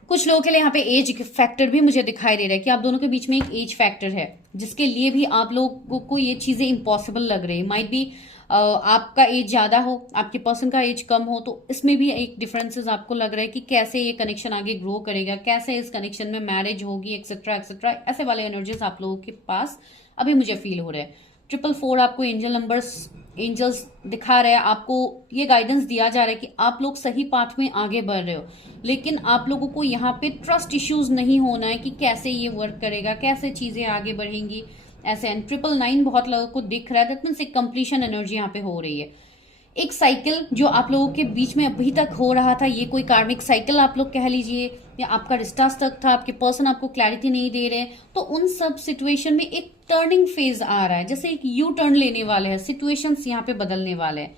कुछ लोगों के लिए यहाँ पे एज फैक्टर भी मुझे दिखाई दे रहा है कि आप दोनों के बीच में एक एज फैक्टर है जिसके लिए भी आप लोगों को ये चीजें इम्पॉसिबल लग रही है। माइट भी आपका एज ज्यादा हो, आपके पर्सन का एज कम हो, तो इसमें भी एक डिफरेंसेस आपको लग रहा है कि कैसे ये कनेक्शन आगे ग्रो करेगा, कैसे इस कनेक्शन में मैरिज होगी, एक्सेट्रा एक्सेट्रा। ऐसे वाले एनर्जीज आप लोगों के पास अभी मुझे फील हो रहा है। 444 आपको एंजल नंबर्स, एंजल्स दिखा रहे हैं, आपको ये गाइडेंस दिया जा रहा है कि आप लोग सही पाथ में आगे बढ़ रहे हो, लेकिन आप लोगों को यहाँ पे ट्रस्ट इश्यूज नहीं होना है कि कैसे ये वर्क करेगा, कैसे चीजें आगे बढ़ेंगी ऐसे। एंड 999 बहुत लोगों को दिख रहा है, दैट मीन्स एक कंप्लीशन एनर्जी यहाँ पे हो रही है। एक साइकिल जो आप लोगों के बीच में अभी तक हो रहा था, ये कोई कार्मिक साइकिल आप लोग कह लीजिए, या आपका रिश्ता स्टक था, आपके पर्सन आपको क्लैरिटी नहीं दे रहे, तो उन सब सिचुएशन में एक टर्निंग फेज आ रहा है, जैसे एक यू टर्न लेने वाले हैं, सिचुएशंस यहाँ पे बदलने वाले हैं।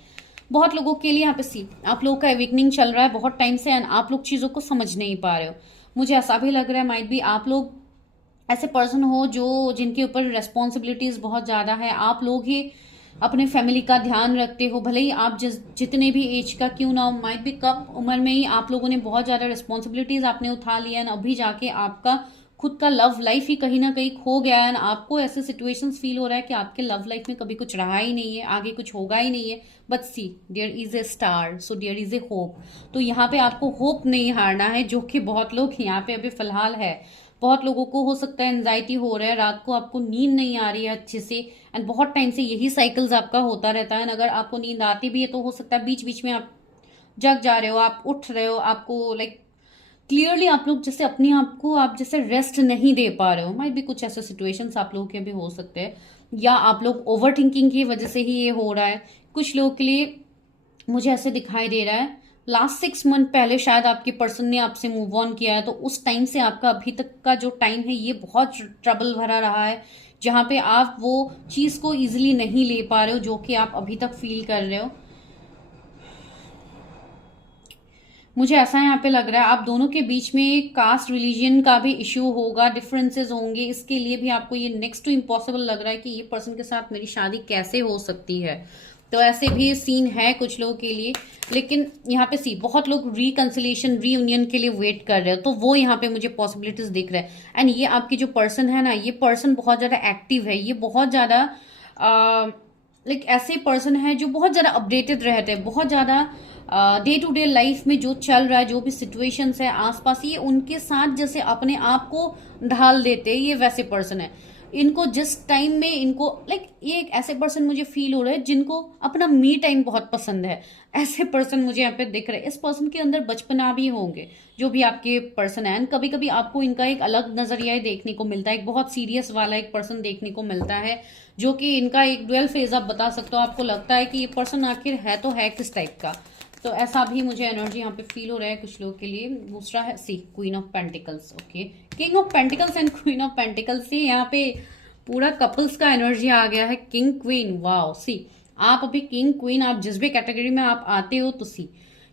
बहुत लोगों के लिए यहाँ पे सी आप लोगों का एवेकनिंग चल रहा है बहुत टाइम से, एंड आप लोग चीजों को समझ नहीं पा रहे हो। मुझे ऐसा भी लग रहा है माइट भी आप लोग ऐसे पर्सन हो जो जिनके ऊपर रेस्पॉन्सिबिलिटीज बहुत ज्यादा है। आप लोग ही अपने फैमिली का ध्यान रखते हो, भले ही आप जितने भी एज का क्यों ना हो, माइट भी कम उम्र में ही आप लोगों ने बहुत ज्यादा रिस्पॉन्सिबिलिटीज आपने उठा लिया है, अभी जाके आपका खुद का लव लाइफ ही कहीं ना कहीं खो गया है। आपको ऐसे सिचुएशंस फील हो रहा है कि आपके लव लाइफ में कभी कुछ रहा ही नहीं है, आगे कुछ होगा ही नहीं है। But see there is a star, so there is a hope. तो यहाँ पे आपको होप नहीं हारना है, जो कि बहुत लोग यहाँ पे अभी फिलहाल है। बहुत लोगों को हो सकता है एंजाइटी हो रहा है, रात को आपको नींद नहीं आ रही है अच्छे से, एंड बहुत टाइम से यही साइकिल्स आपका होता रहता है। अगर आपको नींद आती भी है तो हो सकता है बीच बीच में आप जग जा रहे हो, आप उठ रहे हो, आपको लाइक क्लियरली आप लोग जैसे अपने आप को आप जैसे रेस्ट नहीं दे पा रहे हो। माइट भी कुछ ऐसे सिचुएशंस आप लोगों के भी हो सकते हैं, या आप लोग ओवर थिंकिंग की वजह से ही ये हो रहा है। कुछ लोगों के लिए मुझे ऐसे दिखाई दे रहा है लास्ट 6 मंथ पहले शायद आपके पर्सन ने आपसे मूव ऑन किया है, तो उस टाइम से आपका अभी तक का जो टाइम है ये बहुत ट्रबल भरा रहा है, जहां पे आप वो चीज को इजिली नहीं ले पा रहे हो जो कि आप अभी तक फील कर रहे हो। मुझे ऐसा यहाँ पे लग रहा है आप दोनों के बीच में कास्ट रिलीजन का भी इश्यू होगा, डिफरेंसेस होंगे। इसके लिए भी आपको ये नेक्स्ट टू इम्पॉसिबल लग रहा है कि ये पर्सन के साथ मेरी शादी कैसे हो सकती है। तो ऐसे भी सीन है कुछ लोगों के लिए। लेकिन यहाँ पे बहुत लोग रिकंसिलिएशन रीयूनियन के लिए वेट कर रहे हो, तो वो यहाँ पे मुझे पॉसिबिलिटीज दिख रहा है। एंड ये आपकी जो पर्सन है ना, ये पर्सन बहुत ज्यादा एक्टिव है, ये बहुत ज्यादा लाइक ऐसे पर्सन है जो बहुत ज्यादा अपडेटेड रहते हैं, बहुत ज्यादा डे टू डे लाइफ में जो चल रहा है, जो भी सिचुएशंस है आसपास, ये उनके साथ जैसे अपने आप को ढाल देते हैं, ये वैसे पर्सन है। इनको जिस टाइम में इनको लाइक ये एक ऐसे पर्सन मुझे फील हो रहा है जिनको अपना मी टाइम बहुत पसंद है, ऐसे पर्सन मुझे यहाँ पे दिख रहे हैं। इस पर्सन के अंदर बचपना भी होंगे जो भी आपके पर्सन है। कभी कभी आपको इनका एक अलग नजरिया देखने को मिलता है, एक बहुत सीरियस वाला एक पर्सन देखने को मिलता है, जो कि इनका एक डुअल फेज आप बता सकते हो। आपको लगता है कि ये पर्सन आखिर है तो है किस टाइप का, तो ऐसा भी मुझे एनर्जी यहाँ पे फील हो रहा है कुछ लोगों के लिए। दूसरा है queen of pentacles, okay, king of pentacles and queen of pentacles से यहाँ पे पूरा कपल्स का एनर्जी आ गया है। किंग क्वीन, वाओ, आप अभी किंग क्वीन, आप जिस भी कैटेगरी में आप आते हो, तो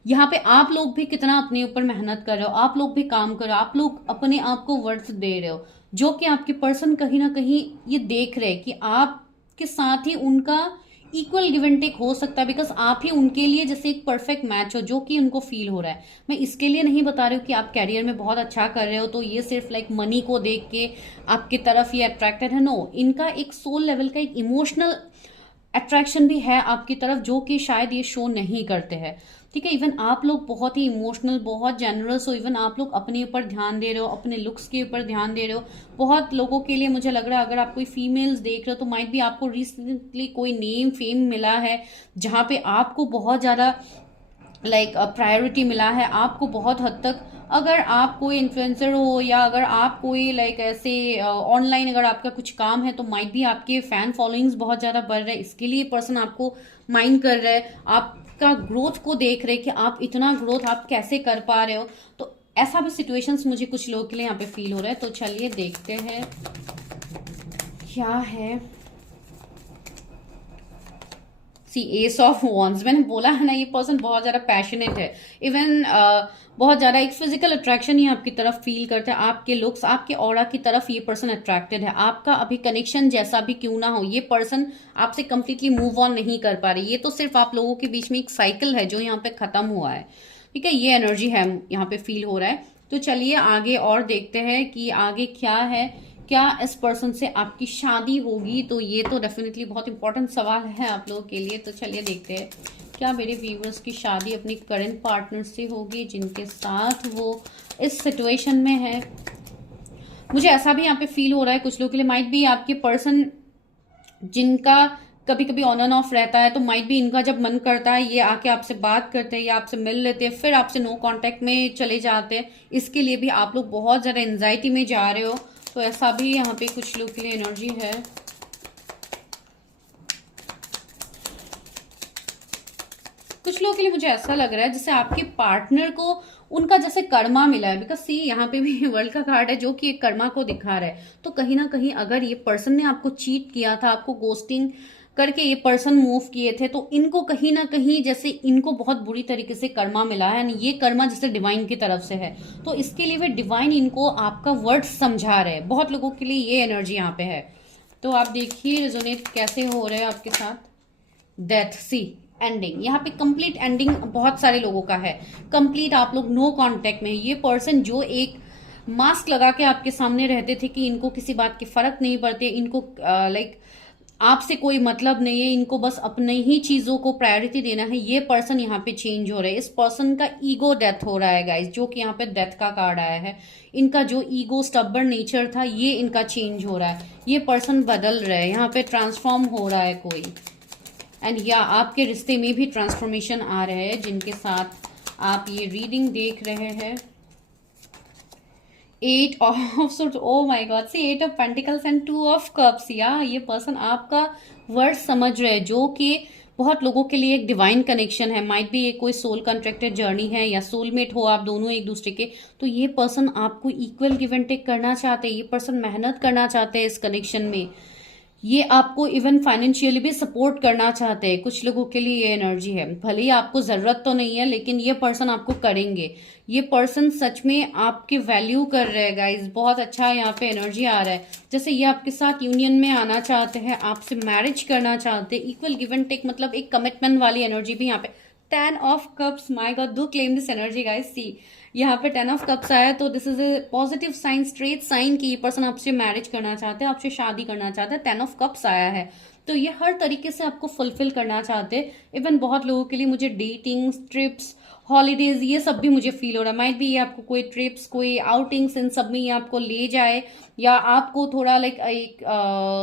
यहाँ पे आप लोग भी कितना अपने ऊपर मेहनत कर रहे हो, आप लोग भी काम कर रहे हो, आप लोग अपने आप को वर्थ दे रहे हो, जो कि आपके पर्सन कहीं ना कहीं ये देख रहे हैं कि आपके साथ ही उनका इक्वल गिव एंड टेक हो सकता है, बिकॉज आप ही उनके लिए जैसे एक परफेक्ट मैच हो, जो कि उनको फील हो रहा है। मैं इसके लिए नहीं बता रही हूँ कि आप कैरियर में बहुत अच्छा कर रहे हो तो ये सिर्फ लाइक मनी को देख के आपकी तरफ ये अट्रैक्टेड है, नो, इनका एक सोल लेवल का एक इमोशनल अट्रैक्शन भी है आपकी तरफ, जो कि शायद ये शो नहीं करते हैं, ठीक है। इवन आप लोग बहुत ही इमोशनल, बहुत जेनरस हो, इवन आप लोग अपने ऊपर ध्यान दे रहे हो, अपने लुक्स के ऊपर ध्यान दे रहे हो। बहुत लोगों के लिए मुझे लग रहा है, अगर आप कोई फीमेल्स देख रहे हो तो माइट भी आपको रिसेंटली कोई नेम फेम मिला है जहाँ पे आपको बहुत ज़्यादा लाइक प्रायोरिटी मिला है। आपको बहुत हद तक, अगर आप कोई इन्फ्लुएंसर हो या अगर आप कोई लाइक ऐसे ऑनलाइन अगर आपका कुछ काम है, तो माइट भी आपके फैन फॉलोइंग्स बहुत ज़्यादा बढ़ रहे हैं। इसके लिए पर्सन आपको माइंड कर रहा है, आपका ग्रोथ को देख रहे हैं कि आप इतना ग्रोथ आप कैसे कर पा रहे हो। तो ऐसा भी सिचुएशंस मुझे कुछ लोगों के लिए यहाँ पे फील हो रहा है। तो चलिए देखते हैं क्या है। एस ऑफ वॉन्ड्स, मैंने बोला है ना, ये पर्सन बहुत ज्यादा पैशनेट है। इवन बहुत ज्यादा एक फिजिकल अट्रैक्शन ही आपकी तरफ फील करते हैं, आपके लुक्स, आपके ऑरा की तरफ ये पर्सन अट्रैक्टेड है। आपका अभी कनेक्शन जैसा भी क्यों ना हो, ये पर्सन आपसे कंप्लीटली मूव ऑन नहीं कर पा रही। ये तो सिर्फ आप लोगों के बीच में एक साइकिल है जो यहाँ पे खत्म हुआ है, ठीक है। ये एनर्जी है यहाँ पे फील हो रहा है। तो चलिए आगे और देखते हैं कि आगे क्या है, क्या इस पर्सन से आपकी शादी होगी। तो ये तो डेफिनेटली बहुत इंपॉर्टेंट सवाल है आप लोगों के लिए। तो चलिए देखते हैं क्या मेरे व्यूवर्स की शादी अपनी करंट पार्टनर से होगी जिनके साथ वो इस सिचुएशन में है। मुझे ऐसा भी यहाँ पे फील हो रहा है कुछ लोगों के लिए, माइट भी आपके पर्सन जिनका कभी कभी ऑन एंड ऑफ रहता है, तो माइट भी इनका जब मन करता है ये आके आपसे बात करते हैं या आपसे मिल लेते हैं, फिर आपसे नो कांटेक्ट में चले जाते हैं। इसके लिए भी आप लोग बहुत ज्यादा एंजाइटी में जा रहे हो। तो ऐसा भी यहाँ पे कुछ लोग के लिए एनर्जी है। कुछ लोगों के लिए मुझे ऐसा लग रहा है जैसे आपके पार्टनर को उनका जैसे कर्मा मिला है, बिकॉज यहाँ पे भी वर्ल्ड का कार्ड है जो कि एक कर्मा को दिखा रहा है। तो कहीं ना कहीं अगर ये पर्सन ने आपको चीट किया था, आपको गोस्टिंग करके ये पर्सन मूव किए थे, तो इनको कहीं ना कहीं जैसे इनको बहुत बुरी तरीके से कर्मा मिला है, यानी ये कर्मा जैसे डिवाइन की तरफ से है। तो इसके लिए वे डिवाइन इनको आपका वर्ड समझा रहे हैं। बहुत लोगों के लिए ये एनर्जी यहाँ पे है। तो आप देखिए रिजोनेट कैसे हो रहे हैं आपके साथ। डेथ, एंडिंग, यहाँ पे कंप्लीट एंडिंग बहुत सारे लोगों का है। कंप्लीट आप लोग नो कांटेक्ट में। ये पर्सन जो एक मास्क लगा के आपके सामने रहते थे कि इनको किसी बात के फर्क नहीं पड़ते, इनको लाइक आपसे कोई मतलब नहीं है, इनको बस अपने ही चीजों को प्रायोरिटी देना है, ये पर्सन यहाँ पे चेंज हो रहा है। इस पर्सन का ईगो डेथ हो रहा है गाइस, जो कि यहाँ पे डेथ का कार्ड आया है। इनका जो ईगो स्टबर्न नेचर था ये इनका चेंज हो रहा है। ये पर्सन बदल रहा है, यहाँ पे ट्रांसफॉर्म हो रहा है कोई। एंड या आपके रिश्ते में भी ट्रांसफॉर्मेशन आ रहे हैं जिनके साथ आप ये रीडिंग देख रहे हैं। 8 of suit, oh my god, see 8 of pentacles and 2 of cups. या ये पर्सन आपका वर्ड समझ रहे हैं, जो कि बहुत लोगों के लिए एक डिवाइन कनेक्शन है। माइट भी ये कोई सोल कॉन्ट्रैक्टेड जर्नी है या सोलमेट हो आप दोनों एक दूसरे के। तो ये पर्सन आपको इक्वल गिव एंड टेक करना चाहते हैं, ये पर्सन मेहनत करना चाहते हैं इस कनेक्शन में। ये आपको इवन फाइनेंशियली भी सपोर्ट करना चाहते हैं। कुछ लोगों के लिए ये एनर्जी है, भले ही आपको जरूरत तो नहीं है लेकिन ये पर्सन आपको करेंगे। ये पर्सन सच में आपकी वैल्यू कर रहे हैं गाइज, बहुत अच्छा यहाँ पे एनर्जी आ रहा है। जैसे ये आपके साथ यूनियन में आना चाहते हैं, आपसे मैरिज करना चाहते हैं, इक्वल गिव एंड टेक, मतलब एक कमिटमेंट वाली एनर्जी भी यहाँ पे। 10 of cups, my god, do claim this energy guys. See यहाँ पे 10 ऑफ कप्स आया तो this is a positive sign, straight sign कि ये पर्सन आपसे मैरिज करना चाहते हैं, आपसे शादी करना चाहते हैं। 10 ऑफ कप्स आया है तो ये हर तरीके से आपको फुलफिल करना चाहते हैं। इवन बहुत लोगों के लिए मुझे डेटिंग, ट्रिप्स, हॉलीडेज, ये सब भी मुझे फील हो रहा है। माइट भी ये आपको कोई ट्रिप्स, कोई आउटिंग्स, इन सब में ये आपको ले जाए या आपको थोड़ा लाइक एक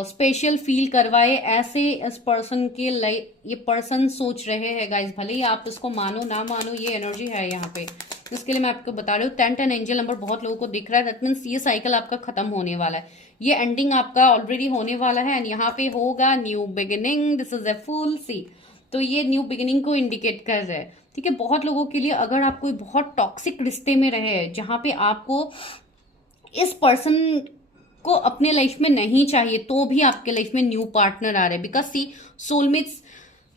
स्पेशल फील करवाए, ऐसे इस पर्सन के लाइक ये पर्सन सोच रहे हैं गाइज। भले ही आप इसको मानो ना मानो, ये एनर्जी है यहाँ पे। इसके लिए मैं आपको बता रही हूँ 10 एंजल नंबर बहुत लोगों को दिख रहा है। दैट मीन्स ये साइकिल आपका खत्म होने वाला है, ये एंडिंग आपका ऑलरेडी होने वाला है एंड यहाँ पे होगा new beginning. This is a full see, तो ये न्यू बिगिनिंग को इंडिकेट कर रहा है। ठीक है, बहुत लोगों के लिए अगर आप कोई बहुत टॉक्सिक रिश्ते में रहे जहां पे आपको इस पर्सन को अपने लाइफ में नहीं चाहिए तो भी आपके लाइफ में न्यू पार्टनर आ रहे हैं, बिकॉज सी सोलमेट्स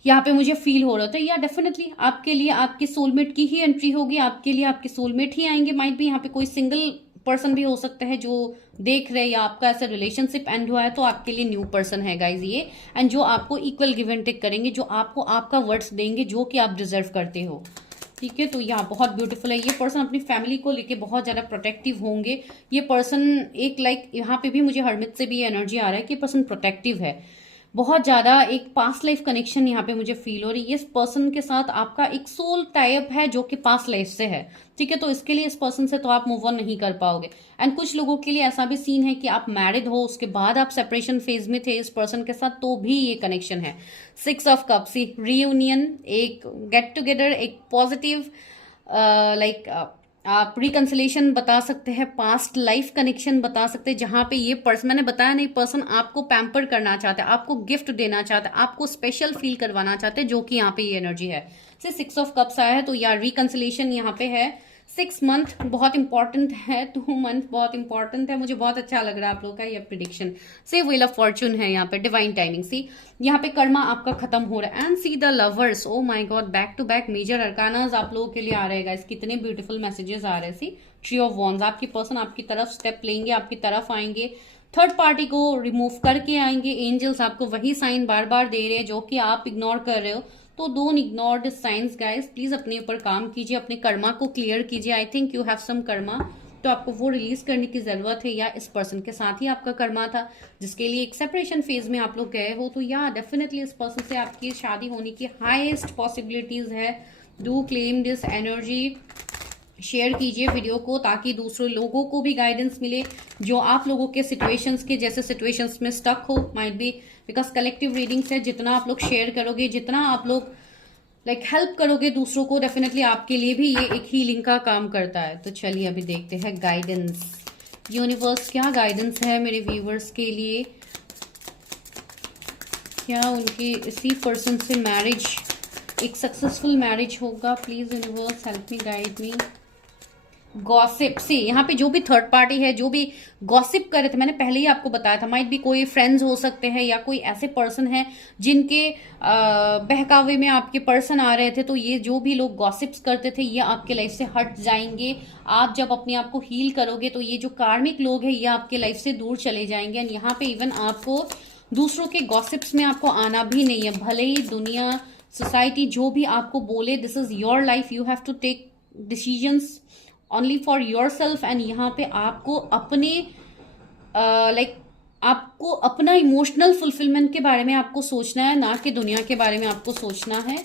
यहाँ पे मुझे फील हो रहा था। या डेफिनेटली आपके लिए आपके सोलमेट की ही एंट्री होगी, आपके लिए आपके सोलमेट ही आएंगे। माइट भी यहाँ पे कोई सिंगल पर्सन भी हो सकता है जो देख रहे हैं, या आपका ऐसा रिलेशनशिप एंड हुआ है तो आपके लिए न्यू पर्सन है गाइज ये, एंड जो आपको इक्वल गिव एंड टेक करेंगे, जो आपको आपका वर्ड्स देंगे जो कि आप डिजर्व करते हो। ठीक है, तो यहाँ बहुत ब्यूटीफुल है। ये पर्सन अपनी फैमिली को लेके बहुत ज्यादा प्रोटेक्टिव होंगे। ये पर्सन एक लाइक यहाँ पे भी मुझे हरमित से भी एनर्जी आ रहा है कि पर्सन प्रोटेक्टिव है बहुत ज्यादा। एक पास्ट लाइफ कनेक्शन यहाँ पे मुझे फील हो रही है। इस पर्सन के साथ आपका एक सोल टाइप है जो कि पास्ट लाइफ से है। ठीक है, तो इसके लिए इस पर्सन से तो आप मूव ऑन नहीं कर पाओगे। एंड कुछ लोगों के लिए ऐसा भी सीन है कि आप मैरिड हो, उसके बाद आप सेपरेशन फेज में थे इस पर्सन के साथ, तो भी ये कनेक्शन है। 6 ऑफ कप्स, रीयूनियन, एक गेट टुगेदर, एक पॉजिटिव लाइक आप रिकंसिलेशन बता सकते हैं, पास्ट लाइफ कनेक्शन बता सकते हैं, जहां पे ये पर्सन, मैंने बताया नहीं, पर्सन आपको पैम्पर करना चाहता है, आपको गिफ्ट देना चाहता है, आपको स्पेशल फील करवाना चाहते हैं, जो कि यहाँ पे ये एनर्जी है। 6 ऑफ कप्स आया है तो यार रिकंसिलेशन यहाँ पे है। 6 मंथ बहुत इंपॉर्टेंट है, 2 मंथ बहुत इंपॉर्टेंट है। मुझे बहुत अच्छा लग रहा है आप लोग का ये prediction. See wheel of fortune है यहाँ पे, डिवाइन टाइमिंग। सी यहाँ पे कर्मा आपका खत्म हो रहा है। And see the lovers, oh my god, back to back major arcanas आप लोगों के लिए आ रहेगा। इस कितने ब्यूटीफुल मैसेजेस आ रहे हैं। सी ट्री ऑफ वॉन्ड्स, आपकी पर्सन आपकी तरफ स्टेप लेंगे, आपकी तरफ आएंगे, थर्ड पार्टी को रिमूव करके आएंगे। एंजल्स आपको वही साइन बार बार दे रहे हैं जो कि आप इग्नोर कर रहे हो। तो don't ignore this science guys, please अपने ऊपर काम कीजिए, अपने कर्मा को क्लियर कीजिए। I think you have some karma, तो आपको वो रिलीज करने की जरूरत है, या इस पर्सन के साथ ही आपका कर्मा था जिसके लिए एक सेपरेशन फेज में आप लोग गए हो। तो या डेफिनेटली इस पर्सन से आपकी शादी होने की हाईएस्ट पॉसिबिलिटीज है। Do claim this energy, share कीजिए वीडियो को ताकि दूसरे लोगों को भी गाइडेंस मिले जो आप लोगों के सिचुएशंस के जैसे सिचुएशंस में स्टक हो। Might be because collective readings है, जितना आप लोग शेयर करोगे, जितना आप लोग लाइक हेल्प करोगे दूसरों को, डेफिनेटली आपके लिए भी ये एक हीलिंग का काम करता है। तो चलिए अभी देखते हैं गाइडेंस, यूनिवर्स क्या गाइडेंस है मेरे व्यूवर्स के लिए। क्या उनकी इसी पर्सन से मैरिज, एक सक्सेसफुल मैरिज होगा? Please universe help me, guide me. Gossip, see यहाँ पे जो भी थर्ड पार्टी है, जो भी गॉसिप कर रहे थे, मैंने पहले ही आपको बताया था, माइट भी कोई फ्रेंड्स हो सकते हैं या कोई ऐसे पर्सन है जिनके बहकावे में आपके पर्सन आ रहे थे। तो ये जो भी लोग गॉसिप्स करते थे ये आपके लाइफ से हट जाएंगे। आप जब अपने आप को हील करोगे तो ये जो कार्मिक लोग हैं ये आपके लाइफ से दूर चले जाएंगे। एंड यहाँ पे इवन आपको दूसरों के गॉसिप्स में आपको आना भी नहीं है। भले ही दुनिया, सोसाइटी जो भी आपको बोले, this is your life, you have to take decisions only for yourself. And यहाँ पे आपको अपने आपको अपना इमोशनल फुलफिलमेंट के बारे में आपको सोचना है, ना कि दुनिया के बारे में आपको सोचना है।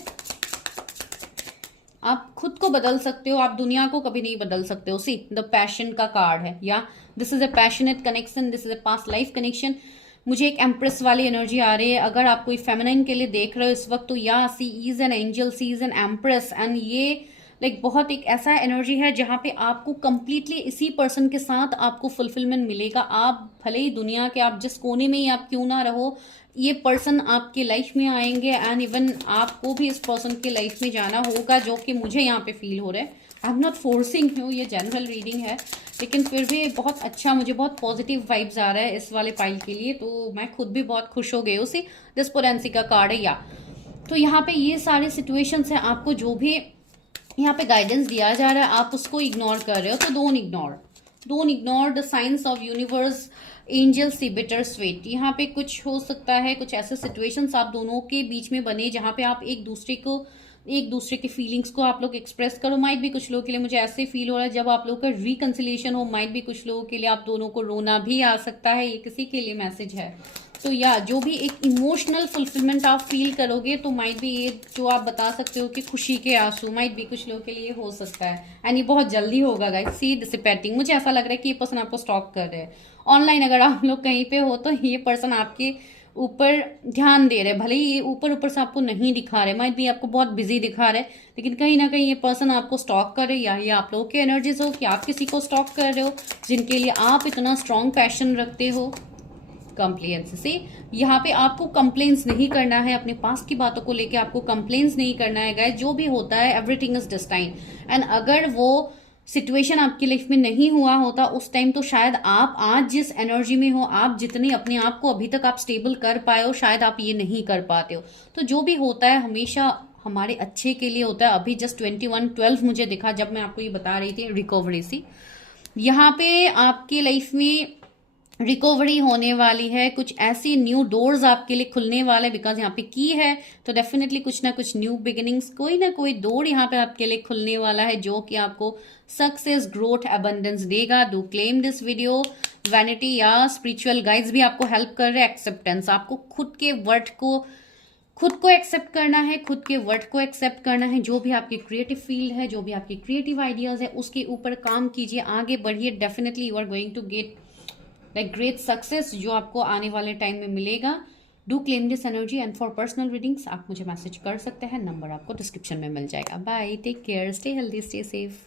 आप खुद को बदल सकते हो, आप दुनिया को कभी नहीं बदल सकते हो। सी द पैशन का कार्ड है, या this is a passionate connection, this is a past life connection. मुझे एक एम्प्रेस वाली एनर्जी आ रही है। अगर आप कोई फेमिनाइन के लिए देख रहे हो इस वक्त, तो या she is an angel, she is an empress, and ये लाइक बहुत एक ऐसा एनर्जी है जहाँ पे आपको कंप्लीटली इसी पर्सन के साथ आपको फुलफिलमेंट मिलेगा। आप भले ही दुनिया के आप जिस कोने में ही आप क्यों ना रहो, ये पर्सन आपके लाइफ में आएंगे एंड इवन आपको भी इस पर्सन के लाइफ में जाना होगा, जो कि मुझे यहाँ पे फील हो रहा है। I am not forcing you, ये जनरल रीडिंग है, लेकिन फिर भी बहुत अच्छा, मुझे बहुत पॉजिटिव वाइब्स आ रहा है इस वाले पाइल के लिए। तो मैं खुद भी बहुत खुश हो गई उसी डिस्पोरेंसी का कार्ड है या। तो यहाँ पे ये सारे सिचुएशंस हैं, आपको जो भी यहाँ पे गाइडेंस दिया जा रहा है आप उसको इग्नोर कर रहे हो तो don't ignore the science of universe, angel see bitter sweet. यहाँ पे कुछ हो सकता है, कुछ ऐसे सिचुएशंस आप दोनों के बीच में बने जहाँ पे आप एक दूसरे के फीलिंग्स को आप लोग एक्सप्रेस करो। माइट भी कुछ लोगों के लिए मुझे ऐसे फील हो रहा है जब आप लोग का रिकंसिलिएशन हो, माइट भी कुछ लोगों के लिए आप दोनों को रोना भी आ सकता है, ये किसी के लिए मैसेज है। तो या जो भी एक इमोशनल फुलफिलमेंट आप फील करोगे तो माइट भी ये जो आप बता सकते हो कि खुशी के आंसू, माइट भी कुछ लोगों के लिए हो सकता है एंड ये बहुत जल्दी होगा गाइस। सी डिसिपेटिंग, मुझे ऐसा लग रहा है कि ये पर्सन आपको स्टॉक कर रहे हैं ऑनलाइन। अगर आप लोग कहीं पे हो तो ये पर्सन आपके ऊपर ध्यान दे रहे, भले ही ये ऊपर से आपको नहीं दिखा रहे, माइट भी आपको बहुत बिजी दिखा रहे, लेकिन कहीं ना कहीं ये पर्सन आपको स्टॉक कर रहे, या ये आप लोगों के एनर्जीज हो कि आप किसी को स्टॉक कर रहे हो जिनके लिए आप इतना स्ट्रॉन्ग पैशन रखते हो। कंप्लेंस से यहाँ पे आपको कंप्लेंस नहीं करना है, अपने पास की बातों को लेके आपको कंप्लेंस नहीं करना है गाइस। जो भी होता है एवरीथिंग इज डिस्टाइन, एंड अगर वो सिचुएशन आपकी लाइफ में नहीं हुआ होता उस टाइम तो शायद आप आज जिस एनर्जी में हो, आप जितने अपने आप को अभी तक आप स्टेबल कर पाए हो, शायद आप ये नहीं कर पाते हो। तो जो भी होता है हमेशा हमारे अच्छे के लिए होता है। अभी जस्ट 21/12 मुझे दिखा जब मैं आपको ये बता रही थी रिकवरी सी, यहाँ पे आपकी लाइफ में रिकवरी होने वाली है, कुछ ऐसी न्यू डोर्स आपके लिए खुलने वाले, बिकॉज यहाँ पे की है तो डेफिनेटली कुछ ना कुछ न्यू बिगिनिंग्स, कोई ना कोई डोर यहाँ पे आपके लिए खुलने वाला है जो कि आपको सक्सेस, ग्रोथ, अबंडेंस देगा। Do claim this video. Vanity या स्पिरिचुअल गाइड्स भी आपको हेल्प कर रहे हैं। एक्सेप्टेंस, आपको खुद के वर्ड को खुद को एक्सेप्ट करना है, खुद के वर्ड को एक्सेप्ट करना है। जो भी आपकी क्रिएटिव फील्ड है, जो भी आपकी क्रिएटिव आइडियाज है, उसके ऊपर काम कीजिए, आगे बढ़िए। Definitely you are going to get like great success जो आपको आने वाले टाइम में मिलेगा। Do claim this energy and for personal readings आप मुझे मैसेज कर सकते हैं, नंबर आपको डिस्क्रिप्शन में मिल जाएगा। Bye, take care, stay healthy, stay safe.